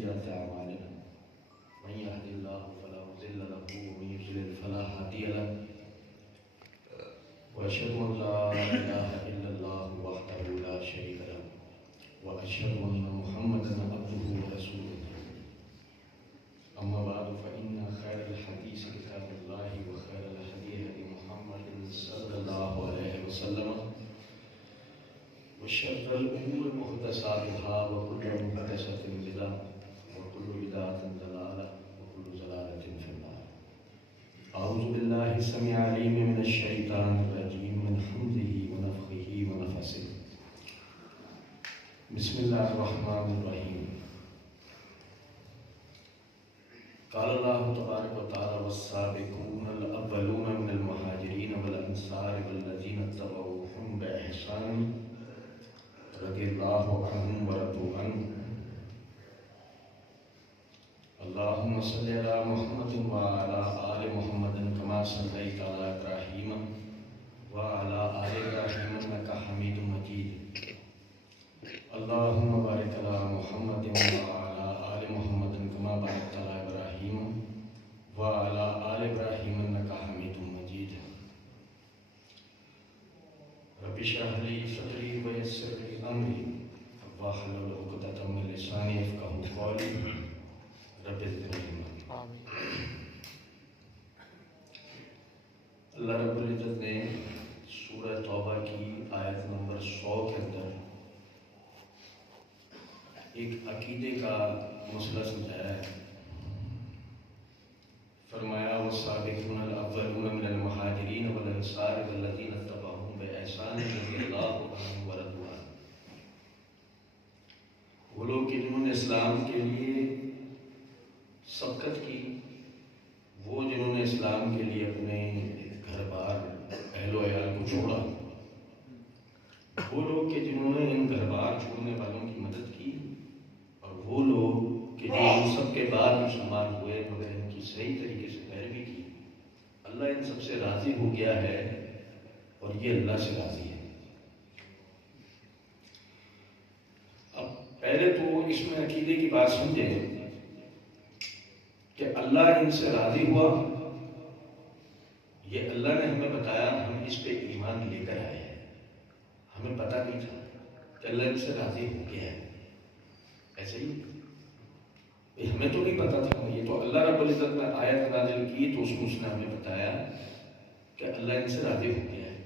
سيئات أعمالنا من يهد الله فلا مضل له ومن يضلل فلا هادي له وأشهد أن لا إله إلا الله وحده لا شريك له وأشهد أن محمدا عبده ورسوله أما بعد فإن خير الحديث كتاب الله وخير الهدي هدي محمد صلى الله عليه وسلم وشر الأمور محدثاتها وكل محدثة بدعة وكل بدعة ضلالة وكل ضلالة في النار. أعوذ بالله السميع العليم من الشيطان الرجيم من حمده ونفخه ونفثه. بسم الله الرحمن الرحيم. قال الله تبارك وتعالى والسابقون الأولون من المهاجرين والأنصار والذين اتبعوهم بإحسان رضي الله عنهم ورضوا عنه. اللهم صل على محمد وعلى آل محمد كما صليت على إبراهيم وعلى آل إبراهيم إنك حميد مجيد. اللهم بارك على محمد وعلى آل محمد كما باركت على إبراهيم وعلى آل إبراهيم إنك حميد مجيد. رب اشرح لي صدري ويسر لي أمري واحلل عقدة من لساني يفقهوا قولي. رب زدني علما. اللہ رب العزت نے سورہ توبہ کی آیت نمبر 100 کے اندر ایک عقیدے کا مسئلہ سمجھایا ہے. فرمایا والسابقون الاولون من المہاجرین والانصار والذین اتبعوهم بإحسان رضی اللہ عنہم ورضوا عنہ. وہ لوگ جنہوں نے اسلام کے لیے سبقت کی، وہ جنہوں نے اسلام کے لیے اپنے گھر بار اہل و عیال کو چھوڑا، وہ لوگ کہ جنہوں نے ان گھر بار چھوڑنے والوں کی مدد کی، اور وہ لوگ کہ جو ان سب کے بعد مسلمان ہوئے مگر ان کی صحیح طریقے سے پیروی کی. اللہ ان سب سے راضی ہو گیا ہے اور یہ اللہ سے راضی ہے. اب پہلے تو اس میں عقیدے کی بات سمجھیں کہ اللہ ان سے راضی ہوا، یہ اللہ نے ہمیں بتایا، ہم اس پہ ایمان لے کر آئے ہیں. ہمیں پتہ نہیں تھا کہ اللہ ان سے راضی ہو گیا ہے. ایسے ہی ہمیں تو نہیں پتا تھا، یہ تو اللہ رب العزت نے آیت نازل کی تو اس نے ہمیں بتایا کہ اللہ ان سے راضی ہو گیا ہے.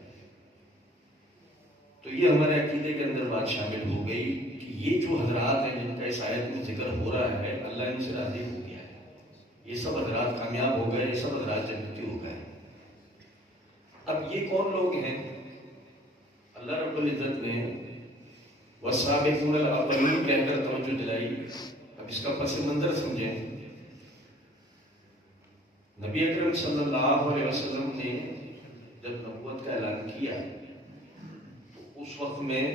تو یہ ہمارے عقیدے کے اندر بات شامل ہو گئی کہ یہ جو حضرات ہیں جن کا اس آیت میں ذکر ہو رہا ہے اللہ ان سے راضی ہو گیا ہے، یہ سب حضرات کامیاب ہو گئے، یہ سب حضرات جنتی ہو گئے. اب یہ کون لوگ ہیں؟ اللہ رب العزت نے والسابقون الاولون کہہ کر توجہ دلائی. اب اس کا پس منظر سمجھیں. نبی اکرم صلی اللہ علیہ وسلم نے جب نبوت کا اعلان کیا تو اس وقت میں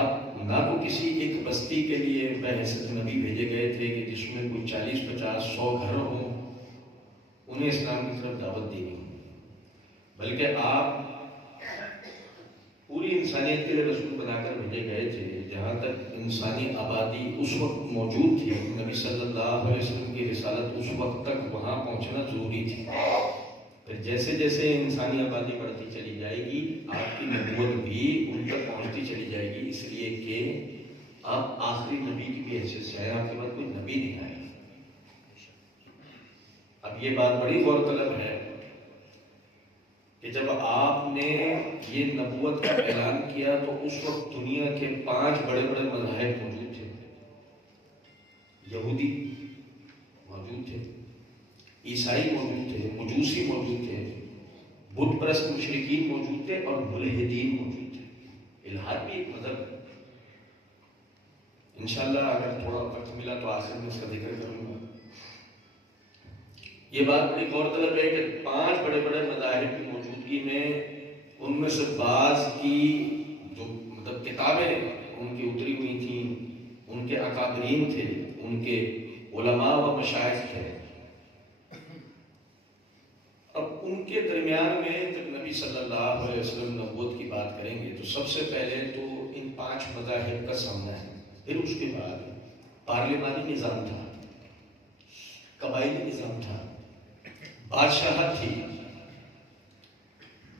آپ نہ تو کسی ایک بستی کے لیے بحیثیت نبی بھیجے گئے تھے کہ جس میں کوئی 40 50 100 گھر ہوں انہیں اسلام کی طرف دعوت دینی، بلکہ آپ پوری انسانیت کے لیے رسول بنا کر بھیجے گئے تھے. جہاں تک انسانی آبادی اس وقت موجود تھی، نبی صلی اللہ علیہ وسلم کی رسالت اس وقت تک وہاں پہنچنا ضروری تھی. پھر جیسے جیسے انسانی آبادی بڑھتی چلی جائے گی آپ کی نبوت بھی ان تک پہنچتی چلی جائے گی، اس لیے کہ آپ آخری نبی کی بھی حیثیت سے آئے، آپ کے بعد کوئی نبی نہیں آئے. اب یہ بات بڑی غور طلب ہے کہ جب آپ نے یہ نبوت کا اعلان کیا تو اس وقت دنیا کے 5 بڑے بڑے مذاہب موجود تھے. یہودی موجود تھے، عیسائی موجود تھے، مجوسی موجود تھے، بت پرست مشرکین موجود تھے اور ملحدین موجود تھے. الحاد بھی ایک مذہب ہے. انشاءاللہ اگر تھوڑا وقت ملا تو آخر میں اس کا ذکر کروں گا. یہ بات بڑی غور طلب ہے کہ 5 بڑے بڑے مذاہب کی موجودگی میں ان میں سے بعض کی جو مطلب کتابیں ان کی اتری ہوئی تھیں، ان کے اکابرین تھے، ان کے علماء و مشائخ تھے. اب ان کے درمیان میں جب نبی صلی اللہ علیہ وسلم نبوت کی بات کریں گے تو سب سے پہلے تو ان 5 مذاہب کا سامنا ہے، پھر اس کے بعد پارلیمانی نظام تھا، قبائلی نظام تھا، بادشاہت تھی،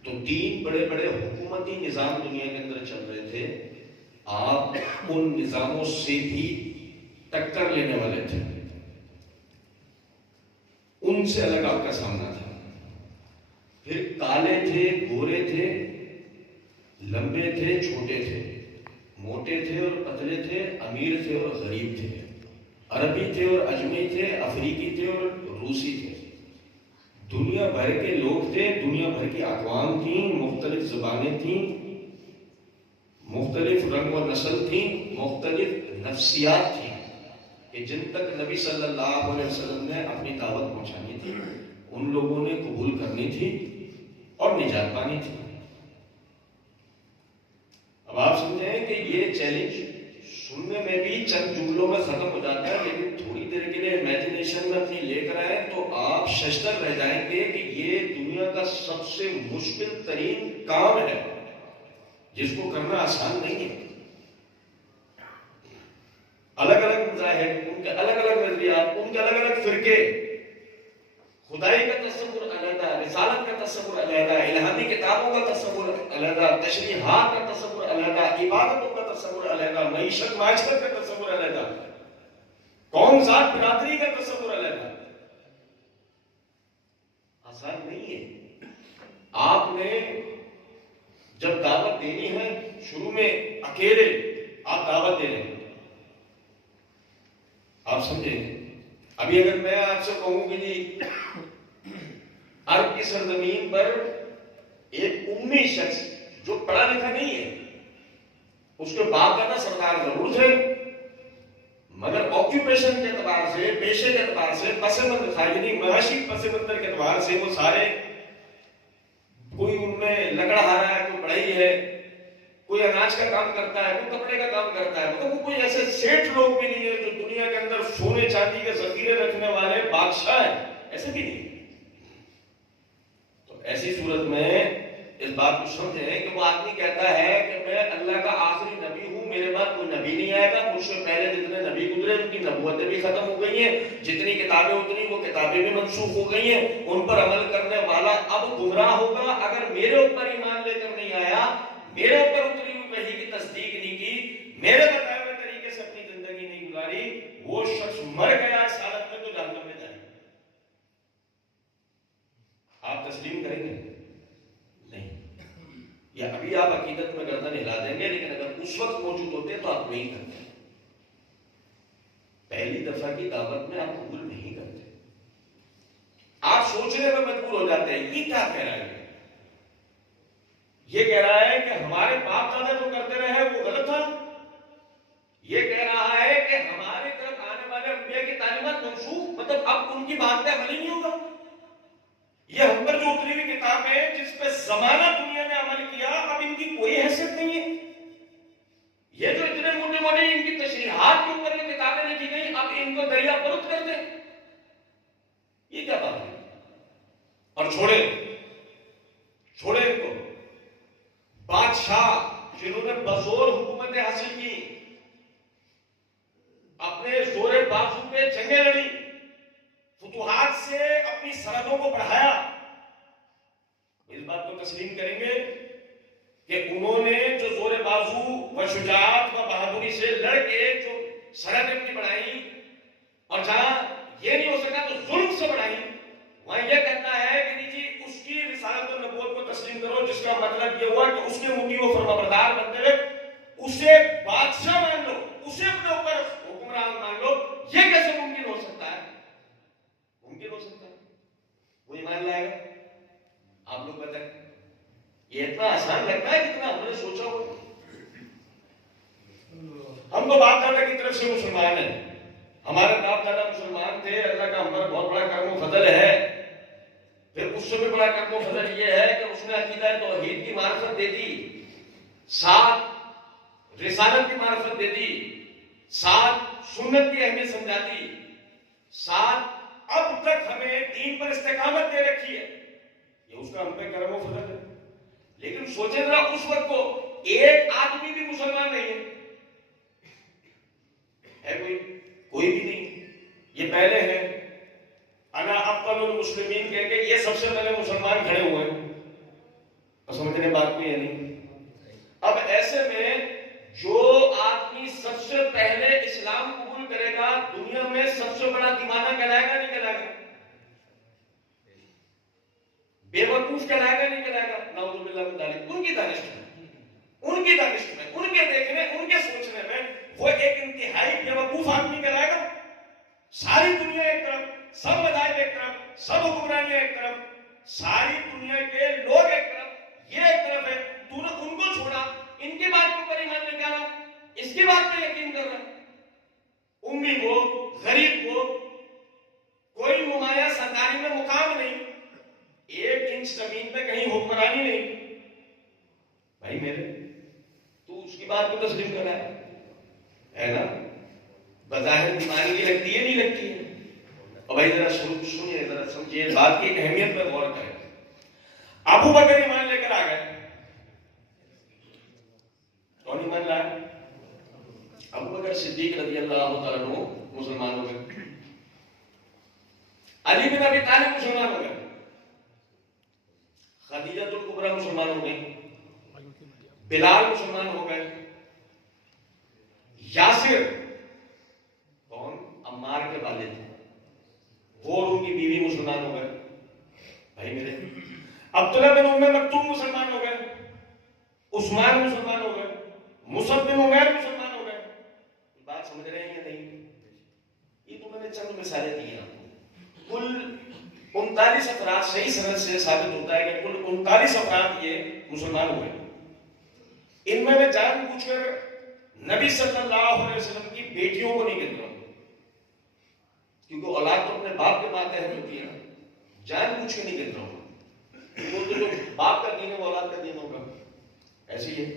تو 3 بڑے بڑے حکومتی نظام دنیا کے اندر چل رہے تھے. آپ ان نظاموں سے بھی ٹکر لینے والے تھے، ان سے الگ آپ کا سامنا تھا. پھر کالے تھے، گورے تھے، لمبے تھے، چھوٹے تھے، موٹے تھے اور پتلے تھے، امیر تھے اور غریب تھے، عربی تھے اور اجمی تھے، افریقی تھے اور روسی تھے. دنیا بھر کے لوگ تھے، دنیا بھر کی اقوام تھیں، مختلف زبانیں تھیں، مختلف رنگ و نسل تھیں، مختلف نفسیات تھیں، کہ جن تک نبی صلی اللہ علیہ وسلم نے اپنی دعوت پہنچانی تھی ان لوگوں نے قبول کرنی تھی اور نجات پانی تھی. اب آپ سمجھیں کہ یہ چیلنج سننے میں بھی چند جملوں میں ختم ہو جاتا ہے، لیکن تھوڑی دیر کے لیے امیجنیشن میں اپنی لے کر آئیں تو آپ ششدر رہ جائیں گے کہ یہ دنیا کا سب سے مشکل ترین کام ہے جس کو کرنا آسان نہیں ہے. الگ الگ مذاہب، ان کے الگ الگ نظریات، ان کے الگ الگ فرقے، خدائی کا تصور علیحدہ، رسالت کا تصور علیحدہ، الہامی کتابوں کا تصور علیحدہ، تشریحات کا تصور علیحدہ، عبادتوں کا تصور علیحدہ، معیشت معاشرت کا تصور علیحدہ، قوم ذات برادری کا تصور علیحدہ. آسان نہیں ہے. آپ نے جب دعوت دینی ہے، شروع میں اکیلے آپ دعوت دے رہے ہیں. آپ سمجھیں، ابھی اگر میں آپ سے کہوں کہ جی عرب کی سرزمین پر ایک امی شخص جو پڑھا لکھا نہیں ہے، اس کے باپ دادا سردار ضرور تھے، مگر آکیوپیشن کے اعتبار سے، پیشے کے اعتبار سے، پس منظر تھا، یعنی معاشی پس منظر کے اعتبار سے وہ سارے، کوئی ان میں لکڑہارا ہے، کوئی پڑھائی ہے، کوئی اناج کا کام کرتا ہے، کوئی کپڑے کا کام کرتا ہے، مطلب وہ کوئی ایسے سیٹھ لوگ بھی نہیں ہے جو دنیا کے اندر سونے چاندی کے ذخیرے رکھنے والے بادشاہ ہیں، ایسے بھی نہیں. تو ایسی صورت میں اس بات کو سمجھیں کہ وہ آدمی کہتا ہے کہ میں اللہ کا آخری نبی ہوں، میرے بعد کوئی نبی نہیں آئے گا، مجھ سے پہلے جتنے نبی گزرے ان کی نبوتیں بھی ختم ہو گئی ہیں، جتنی کتابیں اتری وہ کتابیں بھی منسوخ ہو گئی ہیں، ان پر عمل کرنے والا اب گمراہ ہوگا. اگر میرے اوپر ایمان لے کر نہیں آیا، میرے اوپر اتری ہوئی وحی کی تصدیق نہیں کی، میرے بتائے ہوئے طریقے سے اپنی زندگی نہیں گزاری، وہ شخص مر گیا اس حالت میں تو جہنم میں جائے. آپ تسلیم کریں گے؟ نہیں. یا ابھی آپ عقیدت میں گردن ہلا دیں گے، لیکن اگر اس وقت موجود ہوتے تو آپ نہیں کرتے. پہلی دفعہ کی دعوت میں آپ قبول نہیں کرتے، آپ سوچنے میں مجبور ہو جاتے ہیں یہ کیا کہہ رہا ہے. یہ کہہ رہا ہے کہ ہمارے باپ دادا جو کرتے رہے وہ غلط تھا. یہ کہہ رہا ہے کہ ہماری طرف آنے والے انبیاء کی تعلیمات منسوخ، مطلب اب ان کی بات پہ عمل ہی نہیں ہوگا. یہ ہم پر جو اتری ہوئی کتاب ہے جس پہ زمانہ دنیا نے عمل کیا، اب ان کی کوئی حیثیت نہیں ہے. یہ جو اتنے موٹے موٹے ان کی تشریحات کے اوپر یہ کتابیں لکھی گئی، اب ان کو دریا پرت کر دیں، یہ کیا بات ہے. اور چھوڑے ان کو. بادشاہ جنہوں نے بزور حکومتیں حاصل کی، اپنے زور بازو پہ جنگیں لڑی، فتوحات سے اپنی سرحدوں کو بڑھایا، اس بات کو تسلیم کریں گے کہ انہوں نے جو زور بازو و شجاعت و بہادری سے لڑ کے جو سرحدیں اپنی بڑھائی، اور جہاں یہ نہیں ہو سکا تو ظلم سے بڑھائی، وہاں یہ کہتا ہے کہ جی اس کی رسالت و نبوت کو تسلیم کرو، جس کا مطلب یہ ہوا کہ اس کے مطیع و فرمانبردار بنتے ہوئے اسے بادشاہ مان لو، اسے اپنے اوپر حکمران مان لو. یہ کیسے ممکن ہو سکتا ہے؟ ممکن ہو سکتا ہے. وہ ایمان لائے گا؟ آپ لوگ بتائیں. یہ اتنا آسان لگتا ہے جتنا ہم نے سوچا ہو. ہم تو باپ دادا کی طرف سے مسلمان ہیں، ہمارے باپ دادا مسلمان تھے، اللہ کا ہم پر بہت بڑا کرم و فضل ہے. پھر اس سے بھی بڑا کرم و فضل یہ ہے کہ اس نے عقیدہ توحید کی معرفت دے دی، ساتھ رسالت کی معرفت دے دی، ساتھ سنت کی اہمیت سمجھا دی، ساتھ اب تک ہمیں دین پر استقامت دے رکھی ہے. یہ اس کا ہم پہ کرم و فضل ہے. لیکن سوچیں ذرا اس وقت کو ایک آدمی بھی مسلمان نہیں ہے کوئی. کوئی بھی نہیں. یہ پہلے ہے انا افضل المسلمین کہہ کے یہ سب سے پہلے مسلمان کھڑے ہوئے ہیں. سمجھنے بات کو یہ نہیں. اب ایسے میں جو آدمی سب سے پہلے اسلام قبول کرے گا دنیا میں سب سے بڑا دیوانہ کہلائے گا نہیں کہلائے گا؟ بے وقوف کہلائے گا نہیں کہلائے گا؟ نعوذ باللہ من ذالک. ان کی دانش میں ان کے دیکھنے ان کے سوچنے میں وہ ایک انتہائی بے وقوف آدمی کہلائے گا. ساری دنیا ایک طرف، سب مذاہب ایک طرف، سب حکمرانیاں ایک طرف، ساری دنیا کے لوگ ایک طرف، یہ ایک طرف ہے، تو نے ان کو چھوڑا، ان کی بات کے اوپر ایمان لے کے آ رہا، اس کی بات پہ یقین کر رہا. امی کو، غریب کو کوئی نمایاں سرکاری میں مقام نہیں، 1 انچ زمین پہ کہیں حکمرانی نہیں. بھائی میرے تو اس کی بات کو تسلیم کر رہا ہے نا؟ بظاہر بیماری نہیں لگتی ہے، نہیں لگتی ہے. اور بھائی ذرا سنیے، ذرا سمجھیے، بات کی اہمیت پر غور کریں. ابو بکر ایمان لے کر آ گئے. کون ایمان لایا؟ ابو بکر صدیق رضی اللہ تعالیٰ عنہ مسلمان ہو گئے. علی بن ابی طالب مسلمان ہو گئے. خدیجہ الکبریٰ مسلمان ہو گئی. بلال مسلمان ہو گئے. یاسر کون؟ عمار کے والد، وہ اور ان کی بیوی مسلمان ہو گئے. بھائی میرے عبداللہ بن ام مکتوم مسلمان ہو گئے. عثمان مسلمان ہو گئے. مصعب بن عمیر مسلمان ہو گئے. بات سمجھ رہے ہیں یا نہیں؟ یہ تو میں نے چند مثالیں دی ہیں. کل 39 افراد، صحیح سند سے ثابت ہوتا ہے کہ کل 39 افراد یہ مسلمان ہوئے. ان میں جان پوچھ کر نبی صلی اللہ علیہ وسلم کی بیٹیوں کو نہیں گنتا ہوں، کیونکہ اولاد تو اپنے باپ کے ماتحت ہوتی ہے نا. جان پوچھ کے نہیں گنتا ہوں. وہ تو جو باپ کا دین ہے وہ اولاد کا دین ہوگا. ایسے ہی ہے.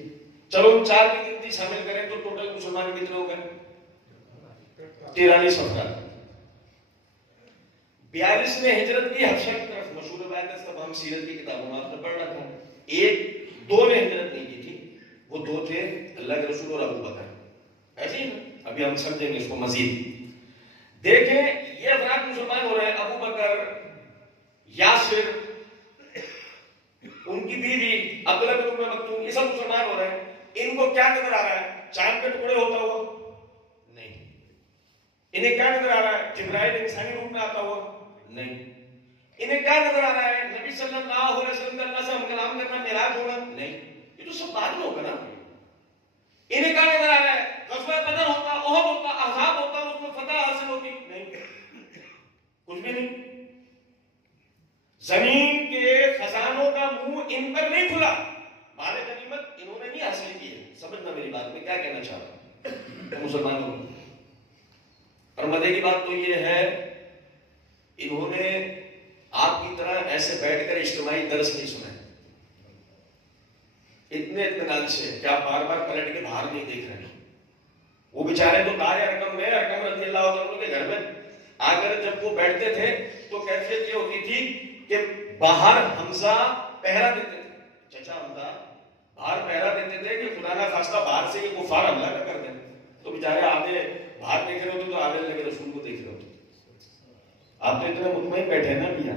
چلو 4 کی گنتی شامل کریں تو ٹوٹل مسلمان کتنے ہو گئے؟ 43 افراد. 42 نے ہجرت کی حبشہ کی طرف. مشہور روایت ہے، سب ہم سیرت کی کتابوں میں آپ نے پڑھ رہا تھا. 2 نے ہجرت نہیں کی تھی. وہ 2 تھے اللہ کے رسول اور ابو بکر. ایسے ہی نا؟ ابھی ہم سمجھیں گے اس کو مزید. دیکھیں یہ افراد مسلمان ہو رہے ہیں. ابو بکر، یاسر، ان کی بیوی عبداللہ بن ام مکتوم، یہ سب مسلمان ہو رہے ہیں. ان کو کیا نظر آ رہا ہے؟ چاند کے ٹکڑے ہوتا ہوا؟ نہیں. انہیں کیا نظر آ رہا ہے؟ جبرائیل انسانی روپ میں آتا ہوا؟ نہیں. انہیں کیا نظر آ رہا ہے؟ نبی صلی اللہ علیہ وسلم کا اللہ سے ہم کلام کرنا، معراج ہونا؟ نہیں. یہ تو سب بعد میں ہوگا نا. انہیں کیا نظر آ رہا ہے؟ غزوہ بدر ہوتا، احد ہوتا، احزاب ہوتا، اس میں فتح حاصل ہوتی؟ نہیں، کچھ بھی نہیں. زمین کے خزانوں کا منہ ان پر نہیں کھلا. مال غنیمت انہوں نے نہیں حاصل کی ہے. سمجھنا میری بات میں کیا کہنا چاہ رہا ہوں مسلمانوں کو. اور مزے کی بات تو یہ ہے انہوں نے آپ کی طرح ایسے بیٹھ کر اجتماعی درس نہیں سنا ہے اتنے اطمینان سے کہ آپ بار بار پلٹ کے باہر نہیں دیکھ رہے ہیں. وہ بیچارے تو دار ارقم میں، ارقم رضی اللہ عنہ کے گھر میں آ کر جب وہ بیٹھتے تھے تو کیفیت یہ ہوتی تھی کہ باہر حمزہ پہرا دیتے تھے. چچا حمزہ باہر پہرا دیتے تھے کہ خدا نہ خواستہ باہر سے یہ کفار حملہ نہ کر دیں. تو بیچارے آدھے باہر دیکھ رہے ہوتے تو آدھے لگے رسول کو دیکھ رہے ہوتے. آپ تو اتنے مطمئن بیٹھے نا بھی.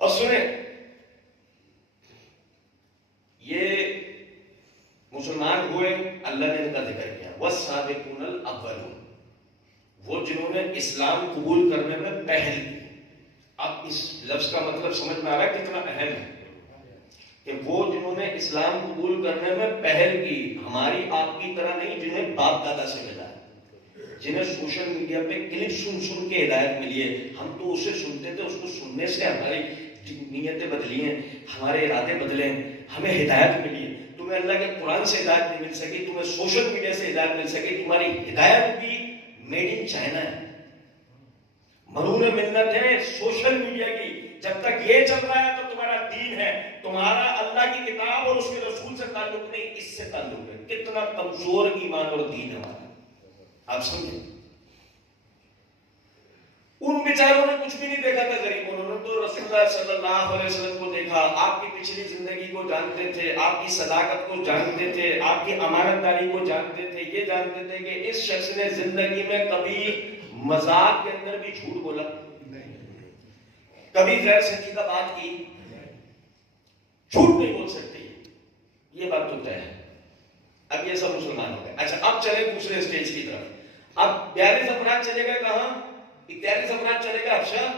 اور سنیں، یہ مسلمان ہوئے، اللہ نے ان کا ذکر کیا والسابقون الاولون، وہ جنہوں نے اسلام قبول کرنے میں پہل کی. اب اس لفظ کا مطلب سمجھ میں آ رہا ہے کتنا اہم ہے کہ وہ جنہوں نے اسلام قبول کرنے میں پہل کی، ہماری آپ کی طرح نہیں جنہیں باپ دادا سے ملا ہے، جنہیں سوشل میڈیا پہ کلپ سن کے ہدایت ملی ہے. ہم تو اسے سنتے تھے، اس کو سننے سے ہماری نیتیں بدلی ہیں، ہمارے ارادے بدلے ہیں، ہمیں ہدایت ملی ہے. تمہیں اللہ کے قرآن سے ہدایت نہیں مل سکی، تمہیں سوشل میڈیا سے ہدایت مل سکی. تمہاری ہدایت بھی میڈ ان چائنا ہے، مرہون منت ہے سوشل میڈیا کی. جب تک یہ چل رہا ہے تو تمہارا دین ہے، تمہارا اللہ کی کتاب اور اس کے رسول سے تعلق نہیں، اس سے تعلق ہے. کتنا کمزور ایمان اور دین ہے ہمارا، آپ سمجھیں. ان بیچاروں نے کچھ بھی نہیں دیکھا تھا غریبوں نے تو رسول اللہ صلی اللہ علیہ وسلم کو دیکھا. آپ کی پچھلی زندگی کو جانتے تھے, آپ کی صداقت کو جانتے تھے, آپ کی امانت داری کو جانتے تھے, یہ جانتے تھے کہ اس شخص نے زندگی میں کبھی مذاق کے اندر بھی جھوٹ بولا, کبھی غیر سنجیدہ بات کی, جھوٹ نہیں بول سکتے, یہ بات تو طے ہے. اب یہ سب مسلمان ہو گئے. اچھا اب چلے دوسرے سٹیج کی طرف. اب 42 افراد چلے گئے کہاں؟ 41 افراد چلے گئے حبشہ.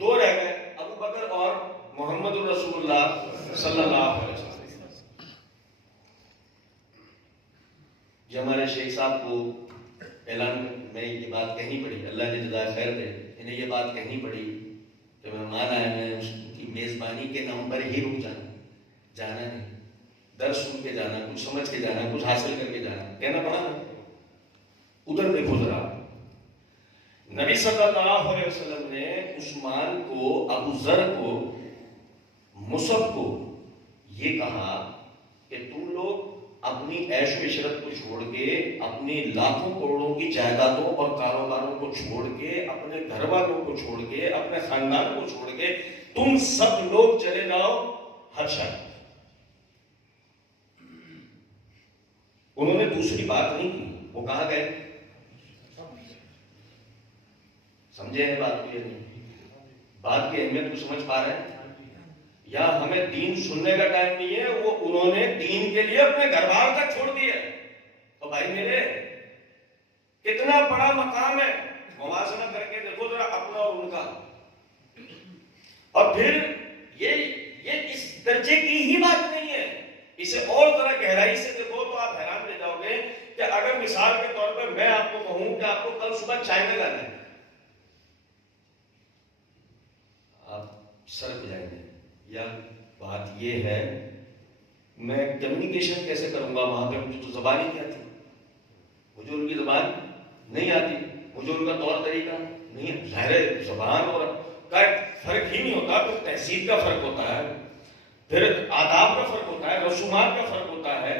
2 رہ گئے, ابو بکر اور محمد الرسول اللہ صلی اللہ علیہ وسلم. جو ہمارے شیخ صاحب کو اعلان میں یہ بات کہنی پڑی, اللہ نے جزائے خیر دے, انہیں یہ بات کہنی پڑی کہ مہمان آئے ہیں, اس کی میزبانی کے نام پر ہی رک جانا نہیں, درس سن کے جانا, کچھ سمجھ کے جانا, کچھ حاصل کر کے جانا, کہنا پڑا نا. ادھر دیکھو ذرا, نبی صلی اللہ علیہ وسلم نے عثمان کو, ابو ذر کو, مصعب کو یہ کہا کہ تم لوگ اپنی عیش و عشرت کو چھوڑ کے, اپنی لاکھوں کروڑوں کی جائیدادوں اور کاروباروں کو چھوڑ کے, اپنے گھر والوں کو چھوڑ کے, اپنے خاندان کو چھوڑ کے تم سب لوگ چلے جاؤ حبشہ. انہوں نے دوسری بات نہیں کی, وہ کہاں گئے؟ سمجھے ہیں بات کو یا نہیں؟ بات کی اہمیت کو سمجھ پا رہے ہیں؟ یا ہمیں دین سننے کا ٹائم نہیں ہے, وہ انہوں نے دین کے لیے اپنے گھر بار تک چھوڑ دیا. تو بھائی میرے کتنا بڑا مقام ہے, موازنہ کر کے دیکھو ذرا اپنا اور ان کا. اور پھر یہ اس درجے کی ہی بات نہیں ہے, اسے اور ذرا گہرائی سے دیکھو تو آپ حیران رہ جاؤ گے کہ اگر مثال کے طور پر میں آپ کو کہوں کہ آپ کو کل صبح چائنا جانا ہے, آپ سر پہ جائیں گے. یا بات یہ ہے میں کمیونیکیشن کیسے کروں گا وہاں پہ, مجھے تو زبان ہی نہیں آتی, مجھے ان کی زبان نہیں آتی, مجھے ان کا طور طریقہ نہیں. ظاہر زبان اور کا فرق ہی نہیں ہوتا, تو تہذیب کا فرق ہوتا ہے, پھر آداب کا فرق ہوتا ہے, رسومات کا فرق ہوتا ہے,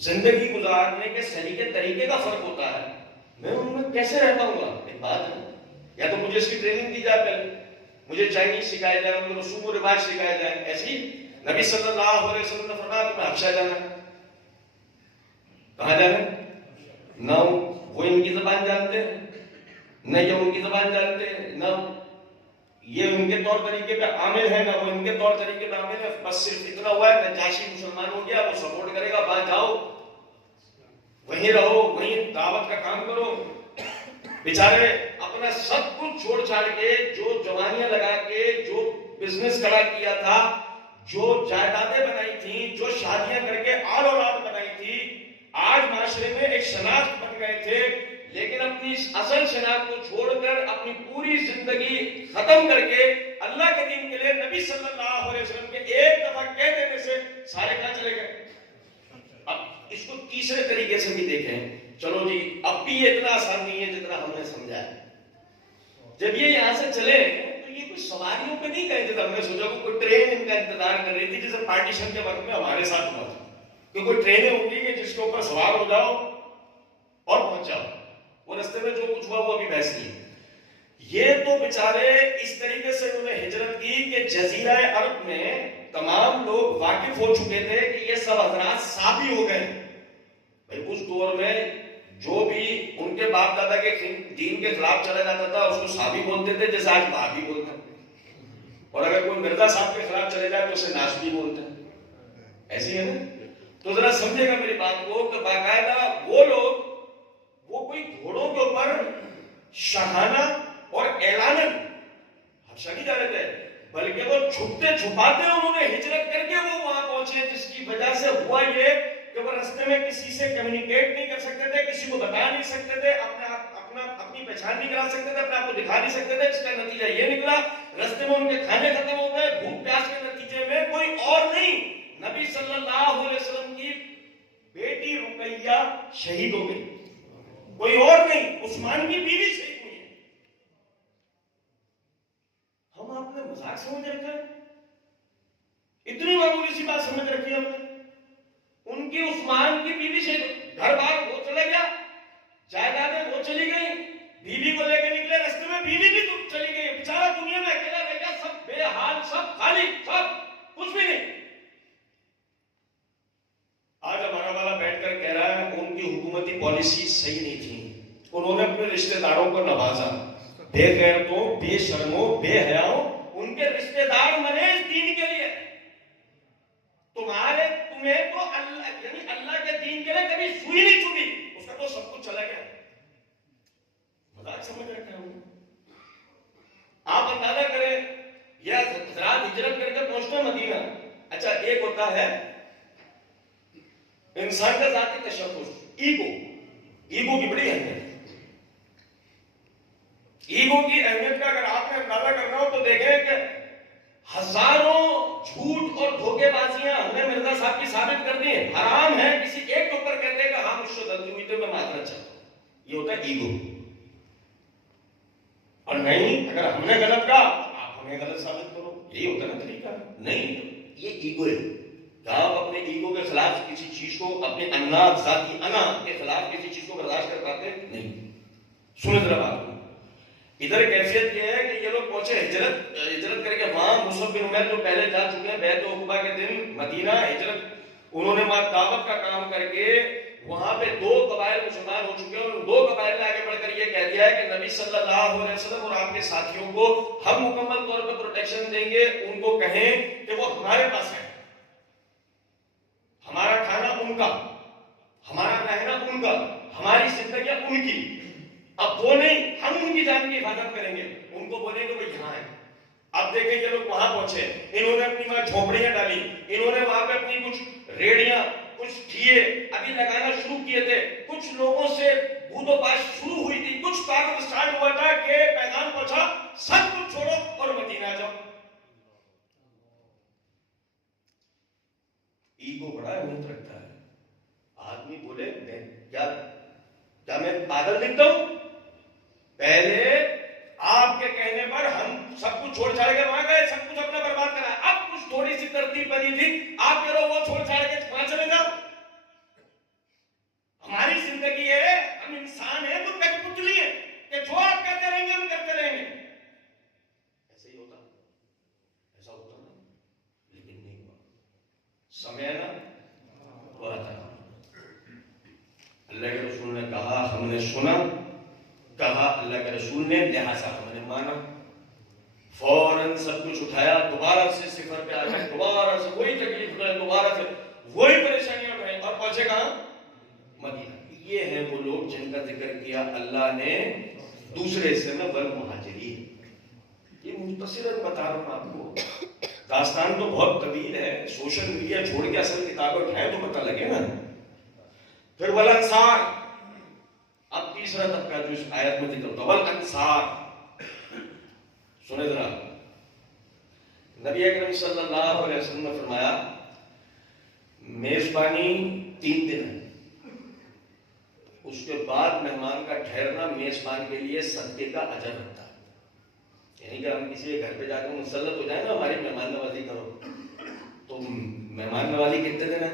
زندگی گزارنے کے سلیقے طریقے کا فرق ہوتا ہے. میں ان میں کیسے رہ پاؤں گا؟ ایک بات ہے, یا تو مجھے اس کی ٹریننگ دی جائے, پہلے مجھے چائنیز سکھایا جائے, مجھے رسوم و رواج سکھایا جائے. ایسی نبی صلی اللہ علیہ وسلم نے فرمایا تمہیں حبشہ جانا ہے. کہاں جانا ہے؟ نہ وہ ان کی زبان جانتے ہیں, نہ یہ ان کی زبان جانتے ہیں, نہ یہ ان کے طور طریقے پہ عامل ہے, نہ وہ ان کے طور طریقے پہ عامل ہے. بس صرف اتنا ہوا ہے, نجاشی مسلمان ہو گیا, وہ سپورٹ کرے گا, وہاں جاؤ, وہیں رہو, وہیں دعوت کا کام کرو. بیچارے اپنا سب کچھ چھوڑ چھاڑ کے, جو جوانیاں لگا کے, جو بزنس کھڑا کیا تھا, جو جائیدادیں بنائی تھیں, جو شادیاں کر کے آل اولاد بنائی تھی, آج معاشرے میں ایک شناخت بن گئے تھے, لیکن اپنی اصل شناخت کو چھوڑ کر اپنی پوری زندگی ختم کر کے اللہ کے دین کے لیے نبی صلی اللہ علیہ وسلم کے ایک دفعہ کہہ دینے سے سارے کہاں چلے گئے. اب اس کو تیسرے طریقے سے بھی دیکھیں. چلو جی, اب بھی یہ اتنا آسان نہیں ہے جتنا ہم نے سمجھا ہے. جب یہ یہاں سے چلے تو یہ کچھ سواریوں پہ نہیں گئے تھے. ہم نے سوچا کہ کوئی ٹرین ان کا انتظار کر رہی تھی, جیسے پارٹیشن کے وقت میں ہمارے ساتھ ہوا تھا کہ کوئی ٹرینیں ہوں گی کہ جس کے اوپر سوار ہو جاؤ اور پہنچ جاؤ. وہ رستے میں جو کچھ ہوا وہ ابھی بحث نہیں. یہ تو بیچارے اس طریقے سے انہوں نے ہجرت کی کہ جزیرہ عرب میں تمام لوگ واقف ہو چکے تھے کہ یہ سب حضرات صحابی ہو گئے. بھائی اس دور میں جو بھی ان کے باپ دادا کے دین کے خلاف چلا جاتا تھا اس کو صحابی بولتے تھے, جیسے آج وہابی بولتے ہیں. اور اگر کوئی مرزا صاحب کے خلاف چلے جائے تو اسے ناسبی بولتے ہیں. ایسی ہے نا. تو ذرا سمجھے گا میری بات کو کہ باقاعدہ وہ لوگ, وہ کوئی گھوڑوں کے اوپر شاہانہ اور اعلاناً حبشہ نہیں جا رہے تھے, بلکہ وہ چھپتے چھپاتے انہوں نے ہجرت کر کے وہ وہاں پہنچے, جس کی وجہ سے ہوا یہ کہ وہ رستے میں کسی سے کمیونیکیٹ نہیں کر سکتے تھے, کسی کو بتا نہیں سکتے تھے, اپنی پہچان نہیں کرا سکتے تھے, اپنے آپ کو دکھا نہیں سکتے تھے. جس کا نتیجہ یہ نکلا رستے میں ان کے کھانے ختم ہو گئے, بھوک پیاس کے نتیجے میں کوئی اور نہیں, نبی صلی اللہ علیہ وسلم کی بیٹی رقیہ شہید ہو گئی, کوئی اور نہیں, عثمان کی بیوی شہید ہوئی ہے. ہم آپ نے مذاق سمجھ رکھا ہے, اتنی معمولی سی بات سمجھ رکھی ہم نے. ان کی عثمان کی بیوی سے گھر بار وہ چلے گیا, جائیدادیں وہ چلی گئی, بیوی کو لے کے نکلے, رستے میں بیوی بھی چلی گئی, رشتہ داروں کو نوازا، بے غیرتوں، بے شرموں، بے حیاؤں ان کے رشتہ دار بنے اس دین کے لیے. تمہیں تو اللہ یعنی اللہ کے دین کے لیے کبھی سوئی نہیں چبھی، اس کا تو سب کچھ چلا گیا. مذاق سمجھ رکھا ہوں. آپ اندازہ کریں یہ حضرات ہجرت کر کے پہنچتے مدینہ. اچھا ایک ہوتا ہے انسان کا ذاتی تشخص، ایگو کی بڑی اہمیت ہے. ایگو کی اہمیت کا اگر آپ نے اندازہ کرنا ہو تو دیکھیں کہ ہزاروں جھوٹ اور دھوکے بازیاں ہم نے مرزا صاحب کی ثابت کر دی ہیں. حرام ہے کسی ایک کے اوپر کہتے ہیں کہ ہاں مجھ سے غلطی ہوئی تو میں معذرت چاہتا ہوں. یہ ہوتا ہے ایگو. اور نہیں اگر ہم نے غلط کہا آپ ہمیں غلط ثابت کرو، یہی ہوتا ہے نا طریقہ. نہیں، یہ ایگو ہے. آپ اپنے ایگو کے خلاف کسی چیز کو، اپنے انا ذاتی انا کے خلاف کسی چیز کو برداشت کر پاتے نہیں. سنیں ذرا بات کو. ادھر کیفیت یہ ہے کہ یہ لوگ پہنچے ہجرت کر کے وہاں. مصعب بن عمیر جو پہلے جا چکے ہیں بیعت عقبہ کے دن مدینہ ہجرت، انہوں نے وہاں دعوت کا کام کر کے وہاں پہ 2 قبائل مسلمان ہو چکے ہیں. اور 2 قبائل نے آگے بڑھ کر یہ کہہ دیا ہے کہ نبی صلی اللہ علیہ وسلم اور آپ کے ساتھیوں کو ہم مکمل طور پر پروٹیکشن دیں گے. ان کو کہیں کہ وہ ہمارے پاس ہے، ہمارا کھانا ان کا، ہمارا رہنا ان کا، ہماری زندگیاں ان کی. اب وہ نہیں، ہم ان کی جان کی حفاظت کریں گے. ان کو بولیں گے وہ یہاں ہے. اب دیکھیں یہ لوگ وہاں پہنچے، انہوں نے اپنی وہاں جھونپڑیاں ڈالی، انہوں نے وہاں پہ اپنی کچھ ریڑیاں، کچھ ٹھیے ابھی لگانا شروع کیے تھے. کچھ لوگوں سے بود و باش شروع ہوئی تھی، کچھ کام سٹارٹ ہوا تھا کہ پیغام پہنچا سب کچھ چھوڑو اور مدینہ جاؤ. ایگو بڑا اہمیت رکھتا ہے. آدمی بولے کیا میں پاگل دکھتا ہوں؟ پہلے آپ کے کہنے پر ہم سب کچھ چھوڑ چھاڑ کے وہاں گئے، سب کچھ اپنا برباد کرا. اب کچھ تھوڑی سی ترتیب بنی تھی، آپ کہہ رہے ہو وہ چھوڑ چھاڑ کے وہاں چلے جاؤ. ہماری زندگی ہے، ہم انسان ہیں تو کچھ پتلی ہیں کہ جو آپ کہتے رہیں گے ہم کرتے رہیں گے. ایسے ہی ہوتا، ایسا ہوتا نا، لیکن نہیں ہوا. سمے نا وعدہ. اللہ کے رسول نے کہا ہم نے سنا، کہا اللہ کے رسول نے لہذا ہم نے مانا. فوراً سب کچھ اٹھایا، دوبارہ سے صفر پہ آ گئے، دوبارہ سے وہی تکلیف ہوئے، دوبارہ سے وہی پریشانیاں ہوئے اور پہنچے کہاں؟ مدینہ. یہ ہیں وہ لوگ جن کا ذکر کیا اللہ نے دوسرے حصے میں والمہاجرین. یہ مختصراً بتا رہا ہوں آپ کو. داستان تو بہت طویل ہے، سوشل میڈیا چھوڑ کے اصل کتابیں اٹھائیں تو پتہ لگے نا. پھر والانصار، اب تیسرا طبقہ جو اس آیت میں ذکر ہوتا ہے والانصار. سنیں ذرا، نبی اکرم صلی اللہ علیہ وسلم نے فرمایا میزبانی 3 دن ہے، اس کے بعد مہمان کا ٹھہرنا میزبان کے لیے صدقے کا اجر رکھتا ہے. یعنی کہ ہم کسی کے گھر پہ جا کے مسلط ہو جائیں نا ہماری مہمان نوازی کرو، تو مہمان نوازی کتنے دن ہے؟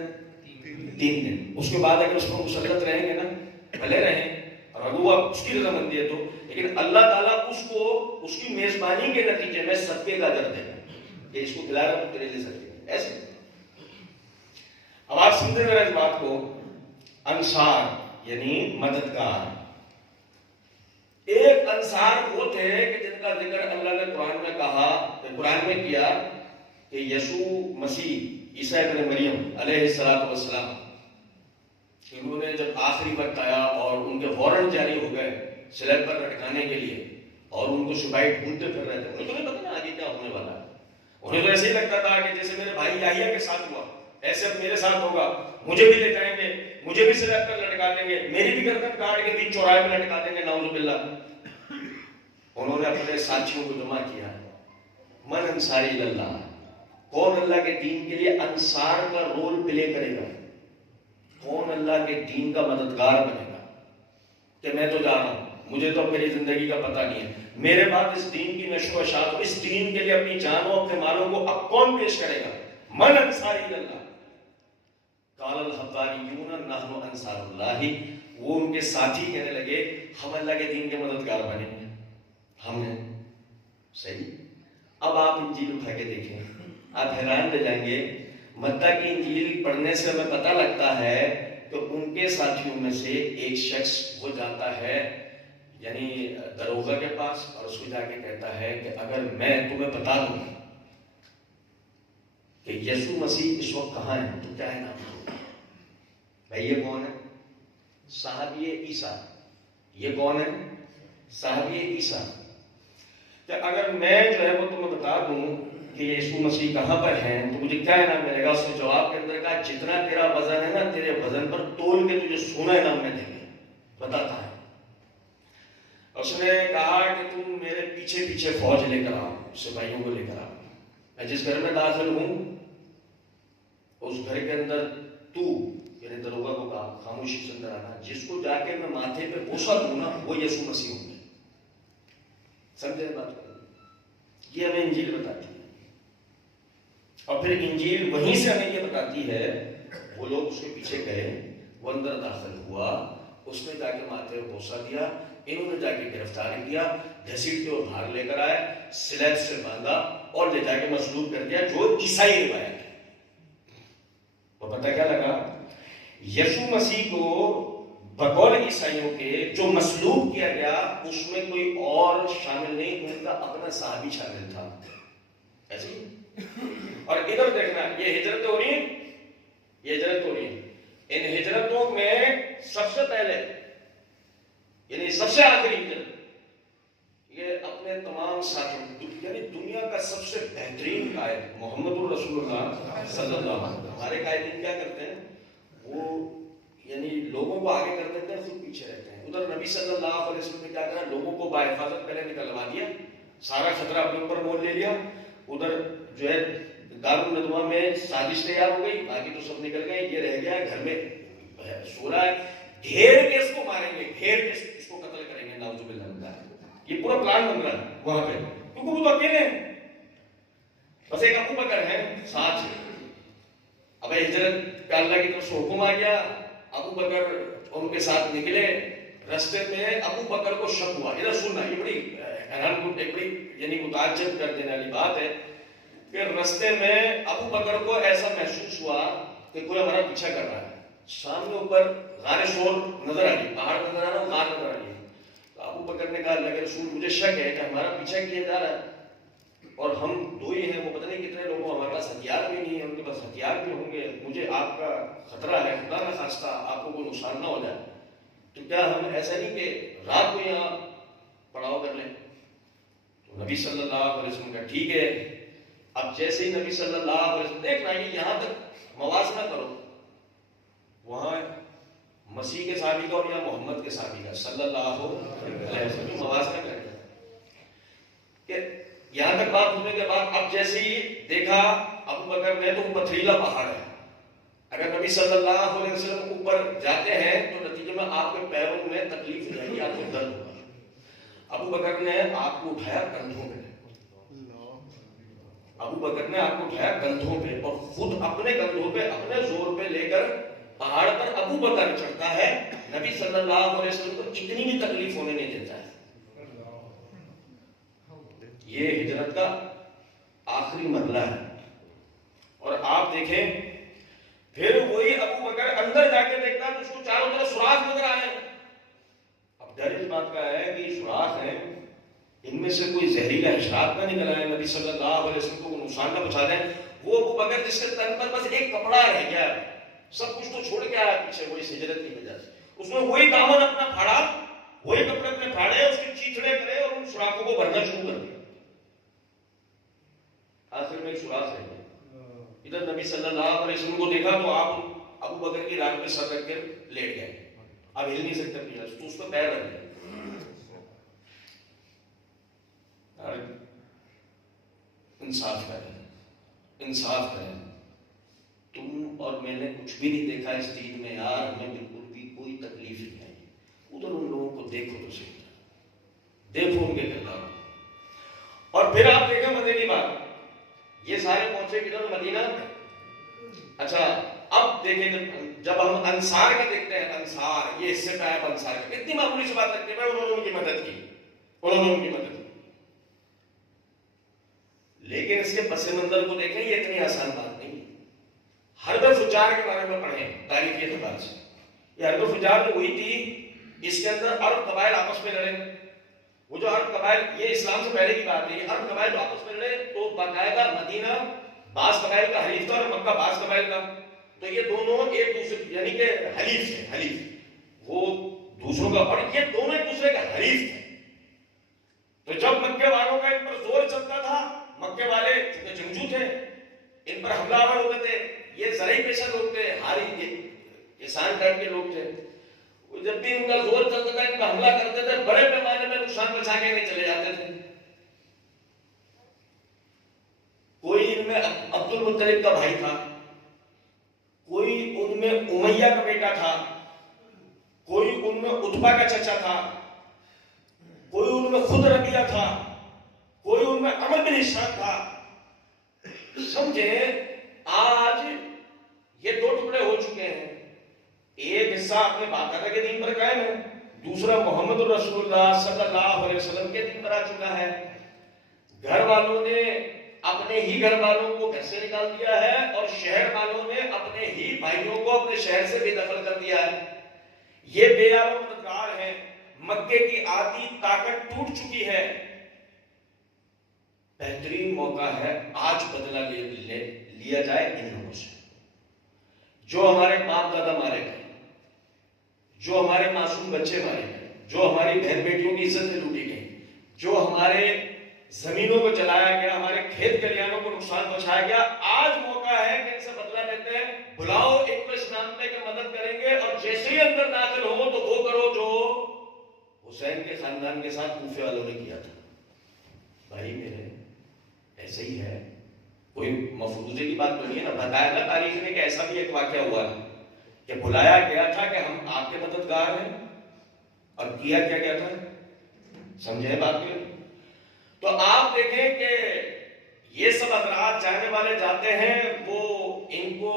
3 دن. اس کے بعد اگر اس کو مسلط رہیں گے نا، بھلے رہیں اور اگر وہ اس کی رضامندی ہے تو، لیکن اللہ تعالیٰ اس کو اس کی میزبانی کے نتیجے میں صدقے کا اجر دے گا کہ اس کو کھلا رہا تو تیرے لیے صدقے. ایسے اب آپ سمجھے میرا اس بات کو. انصار یعنی مددگار. ایک انصار وہ تھے کہ جن کا ذکر اللہ نے قرآن میں کہا، قرآن میں کیا کہ یسوع مسیح عیسیٰ ابن مریم علیہ السلام، انہوں نے جب آخری وقت آیا اور ان کے وارنٹ جاری ہو گئے سلیب پر لٹکانے کے لیے اور ان کو سپاہی ڈھونڈتے پھر رہے تھے. انہیں تو نہیں پتا نا آگے کیا ہونے والا ہے. انہیں تو ایسے ہی لگتا تھا کہ جیسے میرے بھائی یحییٰ کے ساتھ ہوا ایسے اب میرے ساتھ ہوگا، مجھے بھی لے جائیں گے، مجھے بھی سلیب پر لٹکا دیں گے، میری بھی گردن کاٹ کے بیچ چوراہے پہ لٹکا دیں گے، نعوذ باللہ. انہوں نے اپنے ساتھیوں کو جمع کیا. من انصاری اللہ، کون اللہ کے دین کے لیے انصار کا رول پلے کرے گا؟ کون اللہ کے دین کا مددگار بنے گا کہ میں تو جا رہا ہوں، مجھے تو میری زندگی کا پتہ نہیں ہے، میرے بعد اس دین کی نشو و اشاعت، اس دین کے لیے اپنی جانوں اپنے مالوں کو اب کون پیش کرے گا؟ من انصاری اللہ. قال الحواریون نحن انصار اللہ. وہ ان کے ساتھی کہنے لگے ہم اللہ کے دین کے مددگار بنیں گے، ہم ہیں. صحیح. اب آپ انجیل اٹھا کے دیکھیں، آپ حیران رہ جائیں گے. متی کی انجیل پڑھنے سے ہمیں پتہ لگتا ہے کہ ان کے ساتھیوں میں سے ایک شخص وہ جاتا ہے یعنی دروغہ کے پاس، اور اس کو جا کے کہتا ہے کہ اگر میں تمہیں بتا دوں کہ یسوع مسیح اس وقت کہاں ہے تو کیا ہے نام دو؟ بھائی یہ کون ہے؟ صحابی عیسیٰ. یہ کون ہے؟ صحابی عیسیٰ. کہ اگر میں جو ہے وہ تمہیں بتا دوں کہ یسوع مسیح کہاں پر ہیں تو مجھے کیا انعام ملے گا؟ اس نے جواب کے اندر کہا جتنا تیرا وزن ہے نا، تیرے وزن پر تول کے تجھے سونا انعام میں دیں گے. بتاتا ہے. اس نے کہا کہ تم میرے پیچھے پیچھے فوج لے کر آؤ، سپاہیوں کو لے کر آؤ. میں جس گھر میں داخل ہوں اس گھر کے اندر تو یعنی دروغہ کو کہا خاموشی سے اندر آنا. جس کو جا کے میں ماتھے پہ بوسہ دوں نا وہ یسوع مسیح ہوں گے. سمجھے بات کو؟ یہ ہمیں انجیل بتاتی ہے. اور پھر انجیل وہیں سے ہمیں یہ بتاتی ہے وہ لوگ اس کے پیچھے گئے، وہ اندر داخل ہوا، اس نے جا کے ماتھے پہ بوسہ دیا، انہوں نے جا کے گرفتاری کیا، گھسیٹتے اور باہر لے کر آئے، سلیب سے باندھا اور لے جا کے مصلوب کر دیا، جو عیسائی روایت ہے. تو پتہ کیا لگا؟ یسوع مسیح کو بقول عیسائیوں کے جو مصلوب کیا گیا اس میں کوئی اور شامل نہیں، ان کا اپنا صحابی شامل تھا. ایسے ہی. اور ادھر دیکھنا، یہ ہجرت ہو رہی ہے، یہ ہجرت ہو رہی ہے. ان ہجرتوں میں سب سے پہلے یعنی سب سے آخری ہجرت یہ اپنے تمام ساتھیوں یعنی دنیا کا سب سے بہترین قائد محمد الرسول اللہ صلی اللہ علیہ وسلم. ہمارے قائدین کیا کرتے ہیں؟ وہ یعنی لوگوں کو آگے کر دیتے ہیں، خود پیچھے رہتے ہیں. ادھر نبی صلی اللہ علیہ وسلم نے کیا کرا؟ لوگوں کو باحفاظت پہلے نکلوا دیا، سارا خطرہ اپنے اوپر مول لے لیا. ادھر جو ہے دارالندوا میں سازش تیار ہو گئی، باقی تو سب نکل گئے، یہ رہ گیا گھر میں سو رہا ہے. گھیر کے اس کو ماریں گے، گھیر کے اس کو قتل کریں گے، نعوذ باللہ من ذالک. یہ پورا پلان بن رہا ہے وہاں پہ، کیونکہ وہ تو اکیلے ہیں، بس ایک ابو بکر ہے ساتھ. اب ہجرت کا اللہ کی طرف سے حکم آ گیا، ابو بکر ان کے ساتھ نکلے. رستے میں ابو بکر کو شک ہوا. ادھر سننا، یہ بڑی حیران ایک بڑی یعنی متعجب کر دینے والی بات ہے کہ رستے میں ابو بکر کو ایسا محسوس ہوا کہ کوئی ہمارا پیچھا کر رہا ہے. سامنے اوپر غار سور نظر آ رہی، پہاڑ نظر آ رہا، غار نظر آ رہی ہے. تو ابو بکر نے کہا اللہ کے رسول مجھے شک ہے کہ ہمارا پیچھا کیا جا رہا ہے اور ہم دو ہی ہیں، وہ پتہ نہیں کتنے لوگوں، ہمارے پاس ہتھیار بھی نہیں ہے، ان کے پاس ہتھیار بھی ہوں گے. مجھے آپ کا خطرہ ہے، خدا نہ خواستہ آپ کو کوئی نقصان نہ ہو جائے. تو کیا ہم ایسا نہیں کہ رات کو یہاں پڑاؤ کر لیں؟ تو نبی صلی اللہ علیہ وسلم کا ٹھیک ہے. اب جیسے ہی نبی صلی اللہ علیہ وسلم دیکھنا ہے یہاں تک موازنہ کرو، وہاں مسیح کے صحابی کا اور یہاں محمد کے صحابی کا صلی اللہ علیہ وسلم موازنہ کریں کہ یہاں تک بات ہونے کے بعد اب جیسے ہی دیکھا ابو بکر نے تو پتھریلا پہاڑ ہے. اگر نبی صلی اللہ علیہ وسلم اوپر جاتے ہیں تو نتیجے میں آپ کے پیروں میں تکلیف ہو جائے گی، آپ کو درد ہوگا. ابو بکر نے آپ کو اٹھایا کندھوں پہ، ابو بکر نے آپ کو اٹھایا کندھوں پہ اور خود اپنے کندھوں پہ اپنے زور پہ لے کر پہاڑ پر ابو بکر چڑھتا ہے. نبی صلی اللہ علیہ وسلم کو اتنی بھی تکلیف ہونے نہیں دیتا ہے. یہ ہجرت کا آخری مرحلہ ہے. اور آپ دیکھیں پھر وہی ابو بکر اندر جا کے دیکھتا تو اس کو چاروں طرف سوراخ نظر آئے. اب ڈر اس بات کا ہے کہ یہ سوراخ ہیں، ان میں سے کوئی زہریلا حشرات نہ نکل آئے، نبی صلی اللہ علیہ وسلم کو نقصان نہ پہنچا دیں. وہ ابو بکر جس کے تن پر بس ایک کپڑا رہ گیا، سب کچھ تو چھوڑ کے آیا پیچھے وہ اس ہجرت کی وجہ سے، اس نے وہی دامن اپنا پھاڑا، وہی کپڑے اپنے پھاڑے، اس کے چیتڑے کرے اور ان سوراخوں کو بھرنا شروع کر دیا. آخر میں ایک سوراخ رہ گیا. ادھر نبی صلی اللہ علیہ وسلم کو دیکھا تو آپ ابو بکر کی ران پہ سر رکھ کے لیٹ گئے، اب ہل نہیں سکتے اپنی، تو اس پہ پیر رکھ گئے. انصاف کریں، انصاف کریں. تم اور میں نے کچھ بھی نہیں دیکھا اس دین میں یار، ہمیں بالکل بھی کوئی تکلیف نہیں آئی. ادھر ان لوگوں کو دیکھو تو صحیح، دیکھو ان کے کردار. اور پھر آپ دیکھیں مزے کی بات، یہ سارے پہنچے کدھر؟ مدینہ. اچھا اب دیکھیں جب ہم انصار کا دیکھتے ہیں، انصار یہ حصے پہ آئے انصار کا، کتنی معمولی سی بات لگتی ہے، انہوں نے ان کی مدد کی، انہوں نے ان کی مدد کی. لیکن اس کے پس منظر کو دیکھیں، یہ اتنی آسان بات نہیں. حرب فجار کے بارے میں پڑھیں تاریخی اعتبار سے. یہ حرب فجار تو وہی تھی اس کے اندر عرب قبائل آپس میں لڑے. وہ جو عرب قبائل، یہ اسلام سے پہلے کی بات ہے، یہ عرب قبائل جو آپس میں لڑے تو باقاعدہ مدینہ بعض قبائل کا حلیف تھا اور مکہ بعض قبائل کا. تو یہ دونوں ایک دوسرے یعنی کہ حلیف تھے، حلیف وہ دوسروں کا، اور یہ دونوں ایک دوسرے کا حلیف تھے. تو جب مکے والوں کا ان پر زور چلتا تھا، مکے والے چونکہ جنگجو تھے، ان پر حملہ آور ہوتے تھے، یہ زرعی پیشہ لوگ تھے، ہاری کسان ٹائپ کے لوگ تھے، جب بھی ان کا زور چلتا تھا ان پر حملہ کرتے تھے، بڑے پیمانے میں نقصان پہنچا کے نہیں چلے جاتے تھے. کوئی ان میں عبد المطلب کا بھائی تھا، کوئی ان میں امیہ کا بیٹا تھا، کوئی ان میں عتبہ کا چچا تھا، کوئی ان میں خود ربیہ تھا، کوئی ان میں عمر بن ہشام تھا. سمجھیں آج یہ دو ٹکڑے ہو چکے ہیں. ایک حصہ اپنے باپ دادا کے دین پر قائم ہے، دوسرا محمد رسول اللہ صلی اللہ علیہ وسلم کے دین پر آ چکا ہے. گھر والوں نے اپنے ہی گھر والوں کو گھر سے نکال دیا ہے اور شہر والوں نے اپنے ہی بھائیوں کو اپنے شہر سے بے دخل کر دیا ہے. یہ بے یار و مددگار ہیں. مکے کی آدھی طاقت ٹوٹ چکی ہے. بہترین موقع ہے آج بدلہ لیا جائے ان لوگوں سے جو ہمارے باپ دادا مارے گئے، جو ہمارے معصوم بچے مارے گئے، جو ہماری بہن بیٹیوں کی عزتیں لوٹی گئی، جو ہمارے زمینوں کو جلایا گیا، ہمارے کھیت کھلیانوں کو نقصان پہنچایا گیا. آج موقع ہے کہ ان سے بدلہ لیتے ہیں. بلاؤ ایک کو اسلام میں کہ مدد کریں گے، اور جیسے ہی اندر داخل ہو تو وہ کرو جو حسین کے خاندان کے ساتھ کوفے والوں نے کیا تھا. بھائی میرے ایسے ہی ہے، کوئی مفروضے کی بات تو نہیں ہے نا. بتایا تھا تاریخ میں کہ ایسا بھی ایک واقعہ ہوا ہے کہ بلایا گیا تھا کہ ہم آپ کے مددگار ہیں، اور کیا کیا گیا تھا. سمجھے بات کو؟ تو آپ دیکھیں کہ یہ سب افراد جانے والے جاتے ہیں، وہ ان کو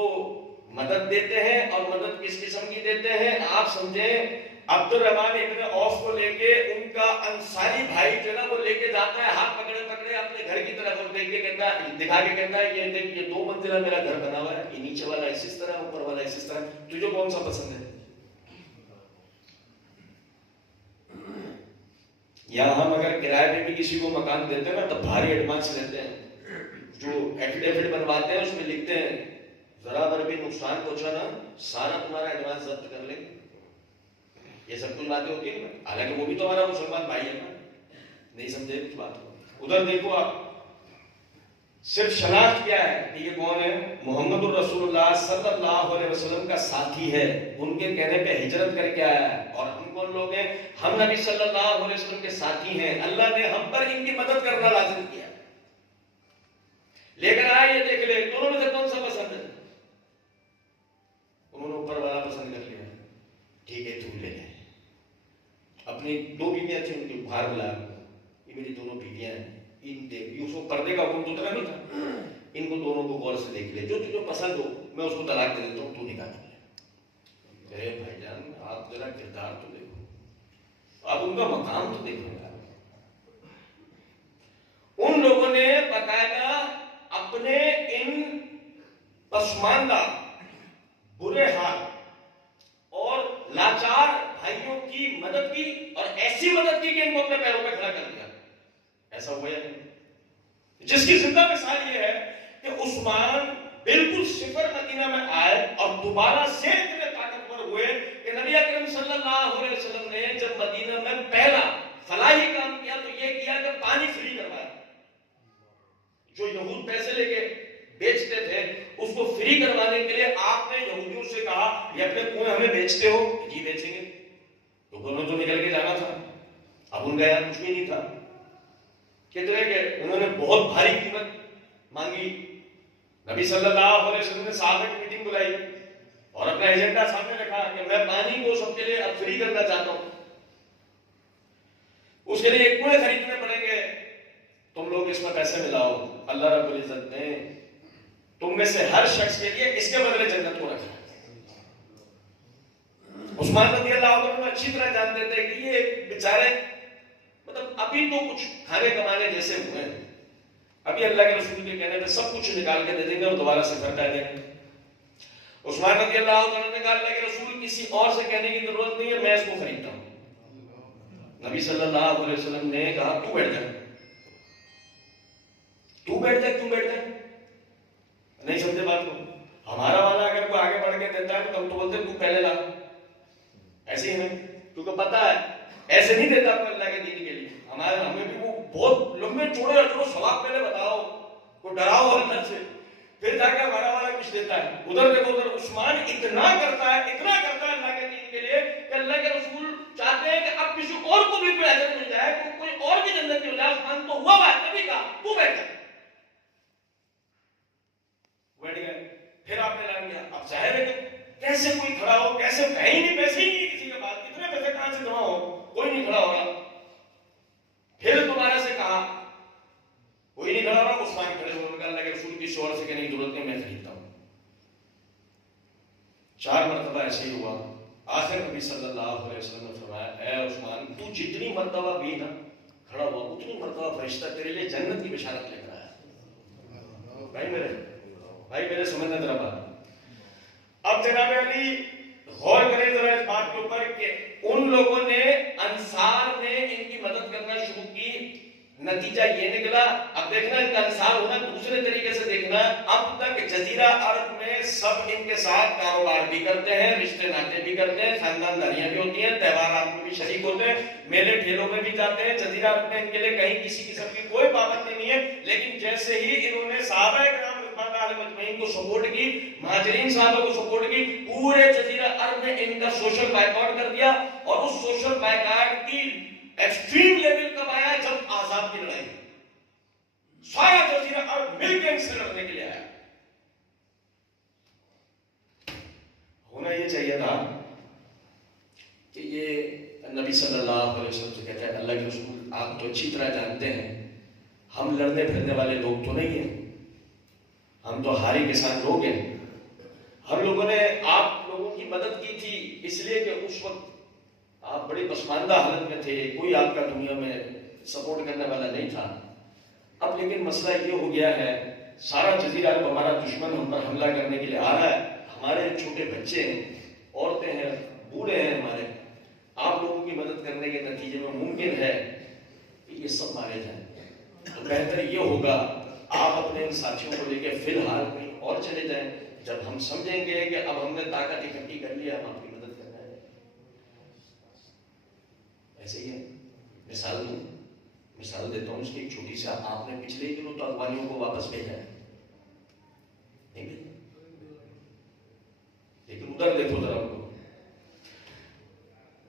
مدد دیتے ہیں، اور مدد کس قسم کی دیتے ہیں آپ سمجھیں. عبد الرحمن ابن عوف کو لے کے ان کا انصاری بھائی جو نا وہ لے کے جاتا ہے ہاتھ پکڑے پکڑے اپنے گھر کی طرف، اور دیکھ کے کہتا ہے، دکھا کے کہتا ہے یہ دیکھ یہ 2 منزلہ میرا گھر بنا ہوا ہے، یہ نیچے والا اس طرح، اوپر والا اس طرح، تجھے کون سا پسند ہے؟ یہاں ہم اگر کرائے پہ بھی کسی کو مکان دیتے ہیں نا تو بھاری ایڈوانس لیتے ہیں. جو ایفیڈیوٹ بنواتے ہیں اس میں لکھتے ہیں ذرا بھر بھی نقصان پہنچا نا سارا تمہارا ایڈوانس ضبط کر لیں. یہ سب کچھ باتیں ہوتی ہیں، حالانکہ وہ بھی تو ہمارا مسلمان بھائی ہے نا. نہیں سمجھے کچھ بات ہو. ادھر دیکھو آپ، صرف شناخت کیا ہے کہ یہ کون ہے؟ محمد الرسول اللہ صلی اللہ علیہ وسلم کا ساتھی ہے. ان کے کہنے پہ ہجرت کر کے آیا ہے. اور ہم کون لوگ ہیں؟ ہم نبی صلی اللہ علیہ وسلم کے ساتھی ہیں. اللہ نے ہم پر ان کی مدد کرنا لازم کیا. لیکن آئے یہ دیکھ لے دونوں میں سے کون سا پسند ہے؟ انہوں نے اوپر والا پسند کر لیا. ٹھیک ہے تو لے لیں. اپنی 2 بیویاں تھیں، ان کے باہر بلایا، یہ میری 2 بیویاں ہیں، ان دیکھ اس کو پردے کا حکم تو اتنا نہیں تھا، ان کو دونوں کو غور سے دیکھ لے، جو تجھے پسند ہو میں اس کو طلاق دے دیتا ہوں، تو نکاح کر لے. اے بھائی جان آپ ذرا کردار تو دیکھو، آپ ان کا مقام تو دیکھو یار. ان لوگوں نے باقاعدہ اپنے ان پسماندہ، برے حال اور لاچار بھائیوں کی مدد کی، اور ایسی مدد کی کہ ان کو اپنے پیروں پہ کھڑا کر دیا. ایسا ہوا یا نہیں؟ جس کی زندہ مثال یہ ہے کہ عثمان بالکل صفر مدینہ میں آئے اور دوبارہ سے اتنے طاقتور ہوئے کہ نبی اکرم صلی اللہ علیہ وسلم نے جب مدینہ میں پہلا فلاحی کام کیا تو یہ کیا کہ پانی فری کروایا. جو یہود پیسے لے کے بیچتے تھے اس کو فری کروانے کے لیے آپ نے یہودیوں سے کہا یہ اپنے کنویں ہمیں بیچتے ہو؟ جی بیچیں گے. تو دونوں تو نکل کے جانا تھا. اب ان کا یہاں کچھ بھی نہیں تھا. کتنے کہ انہوں نے بہت بھاری قیمت مانگی. نبی صلی اللہ علیہ وسلم نے صحابہ کی میٹنگ بلائی اور اپنا ایجنڈا سامنے رکھا کہ میں پانی کو سب کے لیے اب فری کرنا چاہتا ہوں. اس کے لیے ایک کنویں خریدنے پڑیں گے، تم لوگ اس میں پیسے ملاؤ. اللہ رب العزت نے تم میں سے ہر شخص کے لیے اس کے بدلے جنت کو رکھا. عثمان رضی اللہ عنہ اچھی طرح جانتے تھے کہ یہ بیچارے مطلب ابھی تو کچھ کھانے کمانے جیسے ہوئے ہیں، ابھی اللہ کے رسول کے کہنے پہ سب کچھ نکال کے دے دیں گے اور دوبارہ سے گھر دیں گے. عثمان رضی اللہ عنہ نے کہا اللہ کے رسول کسی اور سے کہنے کی ضرورت نہیں ہے، میں اس کو خریدتا ہوں. نبی صلی اللہ علیہ وسلم نے کہا تو بیٹھ جا، تو بیٹھ جا، کیوں بیٹھ جا؟ نہیں سمجھے بات کو؟ ہمارا والا اگر کوئی آگے بڑھ کے دیتا ہے تو ہم تو بولتے تو پہلے لا، ایسے ہی نہیں، کیونکہ پتا ہے ایسے نہیں دیتا اپنے اللہ کے دین کے لیے. ہمیں بھی وہ بہت لمبے چوڑے اور سواب پہلے بتاؤ، کو ڈراؤ اللہ سے، پھر جا کے ہمارا والا کچھ دیتا ہے. ادھر دیکھو، ادھر عثمان اتنا کرتا ہے اللہ کے دین کے لیے کہ اللہ کے رسول چاہتے ہیں کہ اب کسی اور کو بھی کوئی اجر مل جائے، کوئی اور بھی جنت میں ہو جائے. عثمان تو ہوا بات نبی کا تو بیٹھ گئے. پھر آپ نے اعلان کیا. اب ظاہر ہے کہ کیسے کوئی کھڑا ہو، کیسے ہے ہی نہیں، پیسے ہی نہیں کسی کے پاس، اتنے پیسے کہاں سے جمع ہو، کوئی نہیں کھڑا ہوگا. پھر دوبارہ سے کہا، کوئی نہیں کھڑا ہوگا. عثمان کھڑے ہوئے، اللہ کے رسول کی شور سے کہنے کی ضرورت نہیں، میں خریدتا ہوں. 4 مرتبہ ایسے ہی ہوا. آخر نبی صلی اللہ علیہ وسلم نے فرمایا اے عثمان تو جتنی مرتبہ بھی نا کھڑا ہوا اتنی مرتبہ فرشتہ تیرے لیے جنت کی بشارت لے کر آیا. بھائی میرے سمجھنا ذرا بات. اب جناب علی غور کریں ذرا اس بات کے اوپر کہ ان لوگوں نے، انصار نے ان کی مدد کرنا شروع کی، نتیجہ یہ نکلا. اب دیکھنا ان کا انصار ہونا دوسرے طریقے سے دیکھنا. اب تک جزیرہ عرب میں سب ان کے ساتھ کاروبار بھی کرتے ہیں، رشتے ناطے بھی کرتے ہیں، خاندانداریاں بھی ہوتی ہیں، تہوارات میں بھی شریک ہوتے ہیں، میلے ٹھیلوں میں بھی جاتے ہیں. جزیرہ عرب میں ان کے لیے کہیں کسی قسم کی کوئی پابندی نہیں ہے. لیکن جیسے ہی انہوں نے صحابہ کرام رضوان اللہ علیہم اجمعین کو سپورٹ کی، مہاجرین صحابہ کو سپورٹ کی، پورے جزیرہ عرب میں ان کا سوشل بائیکاٹ کر دیا. اور اس سوشل بائیکاٹ کی ایکسٹریم لیول کب آیا؟ جب آزاد کی لڑائی. سارا جزیرہ عرب مل کے ان سے لڑنے کے لیے آیا. ہونا یہ چاہیے تھا کہ یہ نبی صلی اللہ علیہ وسلم سے کہتا ہے اللہ کے رسول آپ تو اچھی طرح جانتے ہیں ہم لڑنے پھرنے والے لوگ تو نہیں ہیں، ہم تو ہاری کسان لوگ ہیں. ہم لوگوں نے آپ لوگوں کی مدد کی تھی اس لیے کہ اس وقت آپ بڑی پسماندہ حالت میں تھے، کوئی آپ کا دنیا میں سپورٹ کرنے والا نہیں تھا. اب لیکن مسئلہ یہ ہو گیا ہے سارا جزیرہ عرب ہمارا دشمن ہم پر حملہ کرنے کے لیے آ رہا ہے، ہمارے چھوٹے بچے ہیں، عورتیں ہیں، بوڑھے ہیں ہمارے. آپ لوگوں کی مدد کرنے کے نتیجے میں ممکن ہے کہ یہ سب مارے جائیں. تو بہتر یہ ہوگا آپ اپنے ان ساتھیوں کو لے کے فی الحال کہیں اور چلے جائیں. جب ہم سمجھیں گے کہ اب ہم نے طاقت اکٹھی کر لی، ہم آپ کی مدد کرنا ہے. ایسے ہی ہے. مثال دیتا ہوں اس کی ایک چھوٹی سی. آپ نے پچھلے ہی دنوں تو افغانیوں کو واپس بھیجا ہے، نہیں بھیجا؟ لیکن ادھر دیکھو ذرا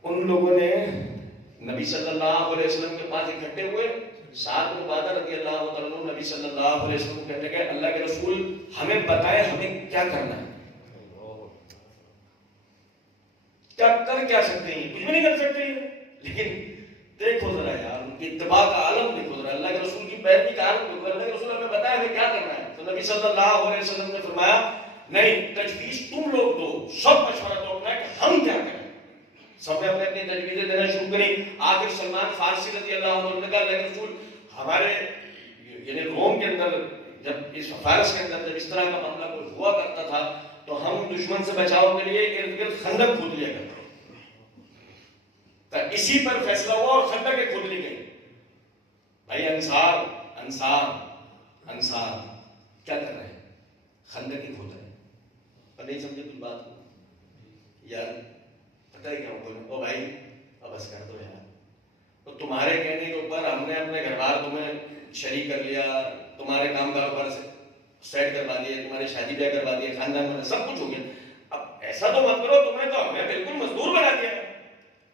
ان لوگوں نے نبی صلی اللہ علیہ وسلم کے پاس اکٹھے ہوئے. سعد بن عبادہ رضی اللہ تعالیٰ عنہ نبی صلی اللہ علیہ وسلم کہنے لگے اللہ کے رسول ہمیں بتائے ہمیں کیا کرنا ہے، کیا کر کیا سکتے ہیں؟ کچھ بھی نہیں کر سکتے ہیں. لیکن دیکھو ذرا یار ان کی اتباع کا عالم دیکھو ذرا، اللہ کے رسول کی پیروی کا عالم دیکھو. اللہ کے رسول ہمیں بتایا ہمیں کیا کرنا ہے. تو نبی صلی اللہ علیہ وسلم نے فرمایا نہیں، تجویز تم لوگ دو، سب مشورہ دو اپنا کہ ہم کیا کریں. سب نے اپنے اپنی تجویزیں دینا شروع کری. آخر سلمان فارسی رضی اللہ عنہ نے کہا اللہ کے رسول ہمارے یعنی روم کے اندر جب اس فارس کے اندر جب اس طرح کا معاملہ کوئی ہوا کرتا تھا تو ہم دشمن سے بچاؤ کے لیے ارد گرد خندق کھود لیا کرتے. اسی پر فیصلہ ہوا اور خندق کے کھود لی گئی. بھائی انصار کیا کر رہے ہیں؟ خندق کی کھود رہے ہیں. اور نہیں سمجھے تم بات کو یار؟ پتہ ہے کیا بولے او بھائی اب بس کر دو یار. تو تمہارے کہنے کے اوپر ہم نے اپنے گھر بار تمہیں شریک کر لیا، تمہارے کام کاروبار سے سیٹ کروا دیے، تمہاری شادی بیاہ کروا دیے، خاندان میں سب کچھ ہو گیا. اب ایسا تو مت کرو، تمہیں تو ہمیں بالکل مزدور بنا دیا.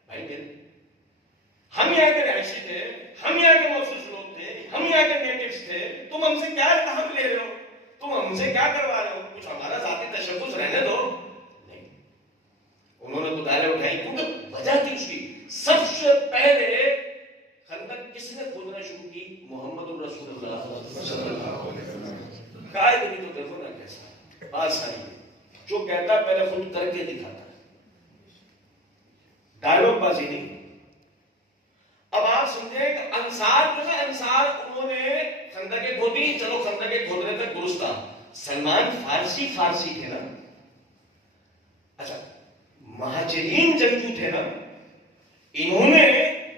بھائی میرے ہم یہاں کے رہائشی تھے، ہم یہاں کے مخصوص لوگ تھے، ہم یہاں کے نیٹیوز تھے، تم ہم سے کیا تحم لے رہے ہو؟ تم ہم سے کیا کروا رہے ہو؟ کچھ ہمارا ذاتی تشخص رہنے دو. نہیں، انہوں نے تو دائرے اٹھائی کیونکہ وجہ تھی اس کی. سب سے پہلے خندق کس نے کھودنا شروع کی؟ محمد الرسول اللہ صلی اللہ علیہ وسلم. قائد بھی تو دیکھو نا کیسا بات ساری جو کہتا پہلے خود کر کے دکھاتا ہے، ڈائلوگ بازی نہیں. اب آپ سمجھیں کہ انصار جو ہے انہوں نے خندقیں کھودی. چلو خندقیں کھودنے تک درست تھا. سلمان فارسی تھے نا. اچھا مہاجرین جنگجو تھے نا، انہوں نے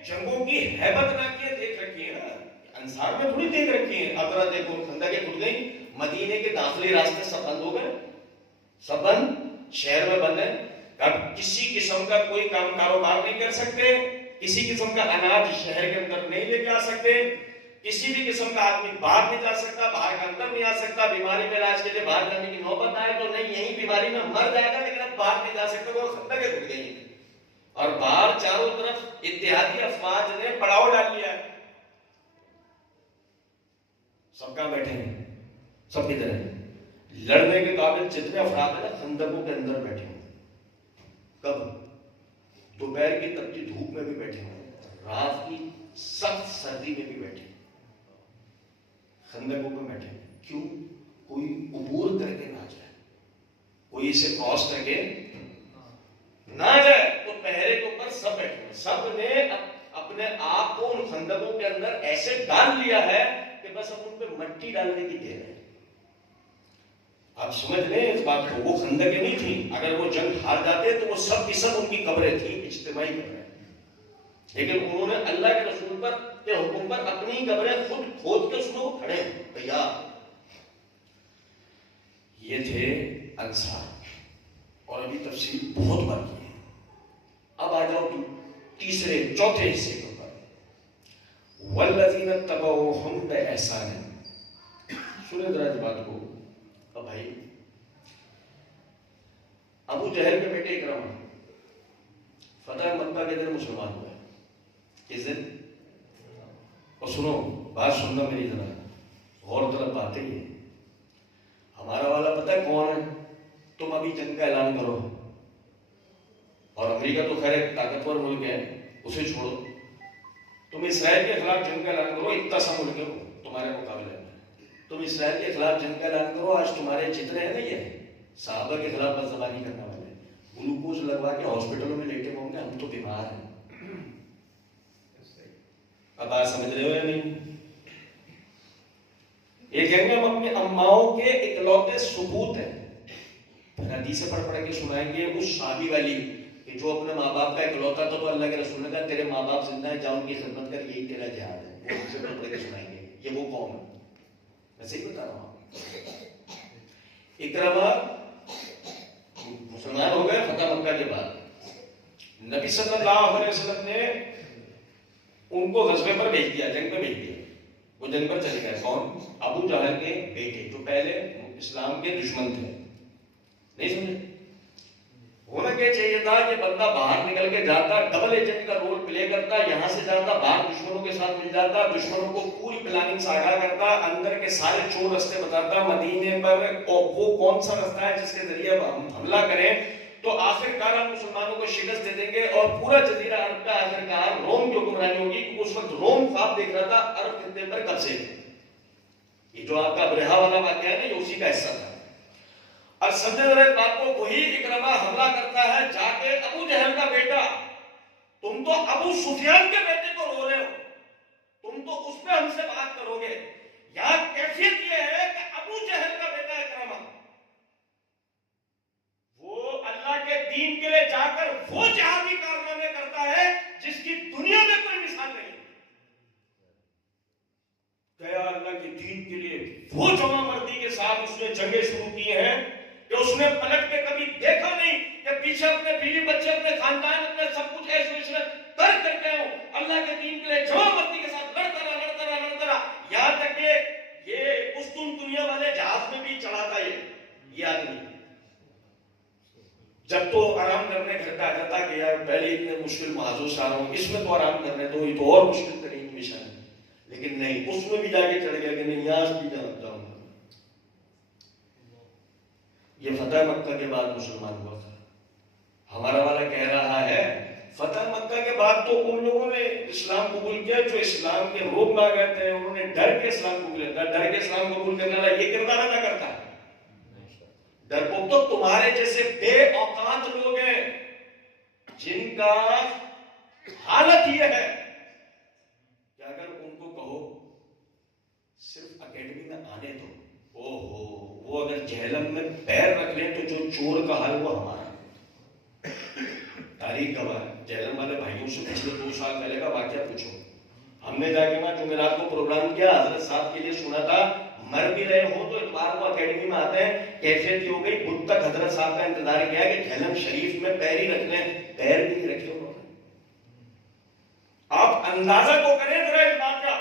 جنگوں کی ہیبت نہ کیے دیکھ رکھی ہے نا، انصار میں تھوڑی دیکھ رکھی ہے. اب ذرا دیکھو خندقیں کھل گئی، مدینے کے داخلی راستے سب بند ہو گئے، سب بند، شہر میں بند ہے. اب کسی قسم کا کوئی کام کاروبار نہیں کر سکتے، کسی قسم کا اناج شہر کے اندر نہیں لے کے آ سکتے، کسی بھی قسم کا آدمی باہر نہیں جا سکتا، باہر کا اندر نہیں آ سکتا. بیماری میں علاج کے لیے باہر جانے کی نوبت آئے تو نہیں، یہی بیماری میں مر جائے گا، لیکن اب باہر نہیں جا سکتے. وہ خندقیں کھل گئی ہیں اور باہر چاروں طرف اتحادی افواج نے پڑاؤ ڈال لیا ہے. سب کہاں بیٹھے ہیں؟ سب کدھر ہیں؟ لڑنے کے قابل جتنے افراد ہیں نا خندقوں کے اندر بیٹھے ہیں. کب؟ دوپہر کی تپتی دھوپ میں بھی بیٹھے ہیں، رات کی سخت سردی میں بھی بیٹھے ہیں، خندقوں میں بیٹھے ہیں. کیوں؟ کوئی عبور کر کے نہ جائے، کوئی اسے کراس کر کے نہ جائے. تو پہرے کے اوپر سب بیٹھے ہیں، سب نے اپنے آپ کو ان خندقوں کے اندر ایسے ڈال لیا ہے کہ بس اب ان پہ مٹی ڈالنے کی دیر ہے. آپ سمجھ لیں اس بات کو، وہ خندقیں نہیں تھیں. اگر وہ جنگ ہار جاتے تو وہ سب کی سب ان کی قبریں تھیں، اجتماعی قبریں. لیکن انہوں نے اللہ کے رسول پر کے حکم پر اپنی قبریں خود کھود کے اس میں وہ کھڑے ہیں تیار. یہ تھے انصار. اور ابھی تفصیل بہت باقی ہے. اب آ جاؤ تیسرے چوتھے حصے کے اوپر، والذین اتبعوہم بإحسان. سنیں ذرا اس بات کو. اب بھائی ابو جہل کے بیٹے اکرمہ فتح مکہ کے دن مسلمان ہوئے. کس دن؟ اور سنو بات سننا میری ذرا غور طلب باتیں یہ. ہمارا والا پتہ ہے کون ہے؟ تم ابھی جنگ کا اعلان کرو، اور امریکہ تو خیر ایک طاقتور ملک ہے، اسے چھوڑو. تم اسرائیل کے خلاف جنگ کا اعلان کرو، اتنا سا ملک ہے وہ تمہارے مقابلے میں. تم اسرائیل کے خلاف جنگ کا اعلان کرو. آج تمہارے جتنے ہیں نا یہ صحابہ کے خلاف بدزبانی کرنے والے، گلوکوز لگوا کے ہاسپٹلوں میں لیٹے ہوں گے، ہم تو بیمار ہیں. اب بات سمجھ رہے ہو یا نہیں؟ یہ کہیں گے ہم اپنے اماؤں کے اکلوتے ثبوت ہیں. حدیثیں پڑھ پڑھ کے سنائیں گے اس شادی والی کہ جو اپنے ماں باپ کا اکلوتا تھا، تو اللہ کے رسول نے کہا تیرے ماں باپ زندہ ہیں، جا ان کی خدمت کر، یہی تیرا جہاد ہے. وہ حدیثیں پڑھ پڑھ کے سنائیں گے. یہ وہ قوم ہے، میں صحیح بتا رہا ہوں. اکرمہ مسلمان ہو گئے فتح مکہ کے بعد. نبی صلی اللہ علیہ وسلم نے ان کو غزوے پر بھیج دیا، جنگ پہ بھیج دیا. وہ جنگ پر چلے گئے. کون؟ ابو جہل کے بیٹے، جو پہلے اسلام کے دشمن تھے. نہیں سمجھے؟ ہونا کیا چاہیے تھا کہ بندہ باہر نکل کے جاتا، ڈبل ایجنٹ کا رول پلے کرتا، یہاں سے جاتا باہر دشمنوں کے ساتھ مل جاتا، دشمنوں کو پوری پلاننگ سے آگاہ کرتا، اندر کے سارے چور رستے بتاتا، مدینے پر وہ کون سا رستہ ہے جس کے ذریعے ہم حملہ کریں تو آخر کار ہم مسلمانوں کو شکست دے دیں گے اور پورا جزیرہ عرب کا آخر کار روم کی حکمرانی ہوگی. کیونکہ اس وقت روم خواب دیکھ رہا تھا عرب خطے پر قبضے. یہ جو آپ کا ابرہہ والا واقعہ ہے نا، یہ اسی کا حصہ تھا. اور سمجھے ذرا اس بات کو، وہی اکرمہ حملہ کرتا ہے جا کے ابو جہل کا بیٹا. تم تو ابو سفیان کے بیٹے کو رو رہے ہو، تم تو اس پہ ہم سے بات کرو گے. یہاں کیفیت یہ ہے کہ ابو جہل کا بیٹا اکرمہ وہ اللہ کے دین کے لیے جا کر وہ جہادی کارنامے کرتا ہے جس کی دنیا میں کوئی مثال نہیں. گیا اللہ کے دین کے لیے وہ جمع مردی کے ساتھ اس نے جنگیں شروع کی ہیں کہ اس نے پلٹ کے کبھی دیکھا نہیں کہ پیچھے اپنے بیوی بچے، اپنے خاندان، اپنے سب کچھ ایسے کر گئے ہوں. اللہ کے دین کے لیے جمع مردی کے ساتھ لڑتا رہا. یہاں تک کہ یہ پشتون دنیا والے جہاز میں بھی چڑھا تھا یہ آدمی. جب تو آرام کرنے گھر پہ آ جاتا کہ یار پہلے اتنے مشکل محاذوں سے آ رہا ہوں، اس میں تو آرام کرنے دو، یہ تو اور مشکل ترین مشن ہے. لیکن نہیں، اس میں بھی جا کے چڑھ گیا کہ نہیں یہاں بھی جاؤں گا. یہ فتح مکہ کے بعد مسلمان ہوا تھا. ہمارا والا کہہ رہا ہے فتح مکہ کے بعد تو ان لوگوں نے اسلام قبول کیا جو اسلام کے روگ میں آ گئے تھے، انہوں نے ڈر کے اسلام قبول کیا. ڈر کے اسلام قبول کرنے والا یہ کردار ادا کرتا ہے. ڈرپوک تو تمہارے جیسے بے اوقات لوگ ہیں جن کا حالت یہ ہے کہ اگر ان کو کہو صرف اکیڈمی میں آنے دو، وہ اگر جہلم میں پیر رکھ لیں تو جو چور کا حال وہ ہمارا ہے. تاریخ گواہ ہے. جہلم والے بھائیوں مجھ سے پچھلے 2 سال پہلے کا واقعہ پوچھو. ہم نے جا کے وہاں جمعرات کو پروگرام کیا, حضرت صاحب کے لیے سنا تھا. مر بھی رہے ہو تو اتوار کو اکیڈمی میں آتے ہیں, کیفیت ہو گئی بدھ تک حضرت صاحب کا انتظار کیا ہے کہ جھلم شریف میں پیر ہی رکھ لیں, پیر بھی نہیں رکھے انہوں نے. آپ اندازہ تو کریں ذرا اس بات کا.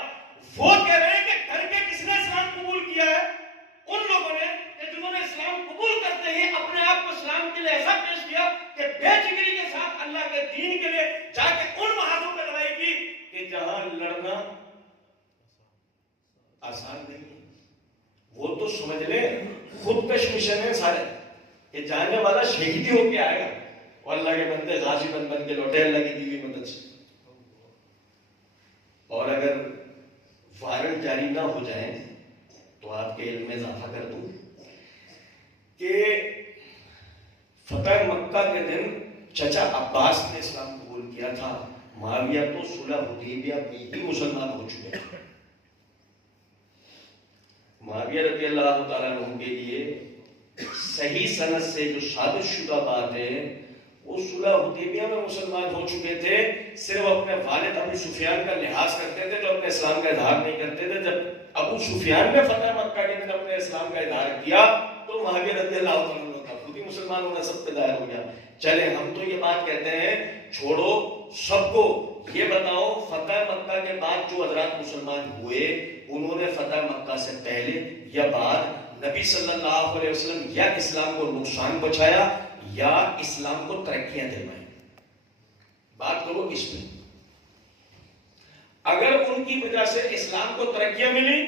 وہ کہہ رہے ہیں کہ کر کے کس نے اسلام قبول کیا ہے؟ ان لوگوں نے کہ جنہوں نے اسلام قبول کرتے ہی اپنے آپ کو اسلام کے لیے ایسا پیش کیا کہ بے جگری کے ساتھ اللہ کے دین کے لیے جا کے ان محاذوں پہ لڑائی کی کہ جہاں لڑنا آسان نہیں ہے. وہ تو سمجھ لیں خود کش مشن ہے سارے, کہ جانے والا شہیدی ہو کے آئے گا اور اللہ کے بندے غازی بن کے لوٹے اللہ کی دی ہوئی مدد سے. اور اگر وائرل جاری نہ ہو جائیں تو آپ کے علم میں اضافہ کر دوں کہ فتح مکہ کے دن چچا عباس نے اسلام قبول کیا تھا. معاویہ تو صلح حدیبیہ میں ہی مسلمان ہو چکے ہیں. معاویہ رضی اللہ تعالیٰ عنہ کے لیے صحیح سند سے جو ثابت شدہ بات ہے وہ صلح حدیبیہ میں مسلمان ہو چکے تھے. صرف اپنے والد ابو سفیان کا لحاظ کرتے تھے جو اپنے اسلام کا اظہار نہیں کرتے تھے. جب ابو سفیان نے فتح مکہ کے دن اپنے اسلام کا اظہار کیا تو معاویہ رضی اللہ عنہ کا خود ہی مسلمان ہونا سب پہ ظاہر ہو گیا. چلے ہم تو یہ بات کہتے ہیں چھوڑو سب کو, یہ بتاؤ فتح مکہ کے بعد جو حضرات مسلمان ہوئے انہوں نے فتح مکہ سے پہلے یا بعد نبی صلی اللہ علیہ وسلم یا اسلام کو نقصان پہنچایا یا اسلام کو ترقیاں دلوائیں؟ بات کرو اس میں. اگر ان کی وجہ سے اسلام کو ترقیاں ملی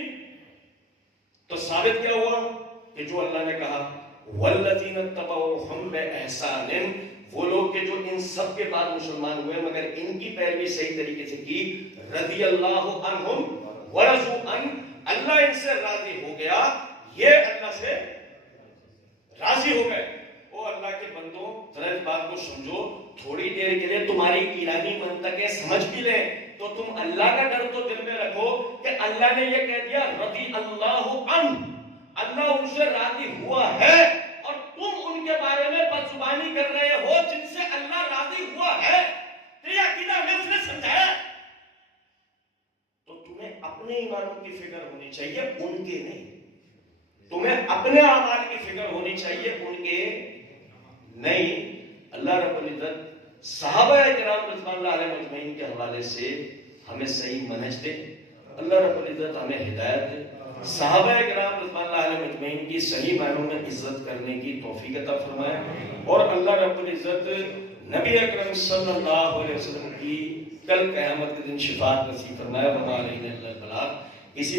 تو ثابت کیا ہوا کہ جو اللہ نے کہا والذین اتبعوہم بإحسان, وہ لوگ کہ جو ان سب کے بعد مسلمان ہوئے مگر ان کی پیروی صحیح طریقے سے کی, رضی اللہ عنہم ورضوا عنہ, اللہ ان سے راضی ہو گیا, یہ اللہ سے راضی ہو گئے. او اللہ کے بندوں ذرا اس بات کو سمجھو, تھوڑی دیر کے لیے تمہاری ایرانی منطقیں سمجھ بھی لیں تو تم اللہ کا ڈر تو دل میں رکھو کہ اللہ نے یہ کہہ دیا رضی اللہ عنہ, اللہ ان سے راضی ہوا ہے, اور تم ان کے بارے میں بدزبانی کر رہے ہو جن سے اللہ راضی ہوا ہے. یہ عقیدہ ہمیں اس نے سمجھایا. تو تمہیں اپنے ایمانوں کی فکر ہونی چاہیے, ان کے نہیں. تمہیں اپنے اعمال کی فکر ہونی چاہیے, ان کے نہیں. اللہ رب العزت صحابہ کرام رضوان اللہ علیہم اجمعین کے حوالے سے ہمیں صحیح منہج دے. اللہ رب العزت ہمیں ہدایت دے. صحابہ کرام رضوان اللہ علیہم اجمعین کی صحیح معنوں میں عزت کرنے کی توفیق عطا فرمائے, اور اللہ رب العزت نبی اکرم صلی اللہ علیہ وسلم کی کل قیامت کے دن شفاعت نصیب فرمائے.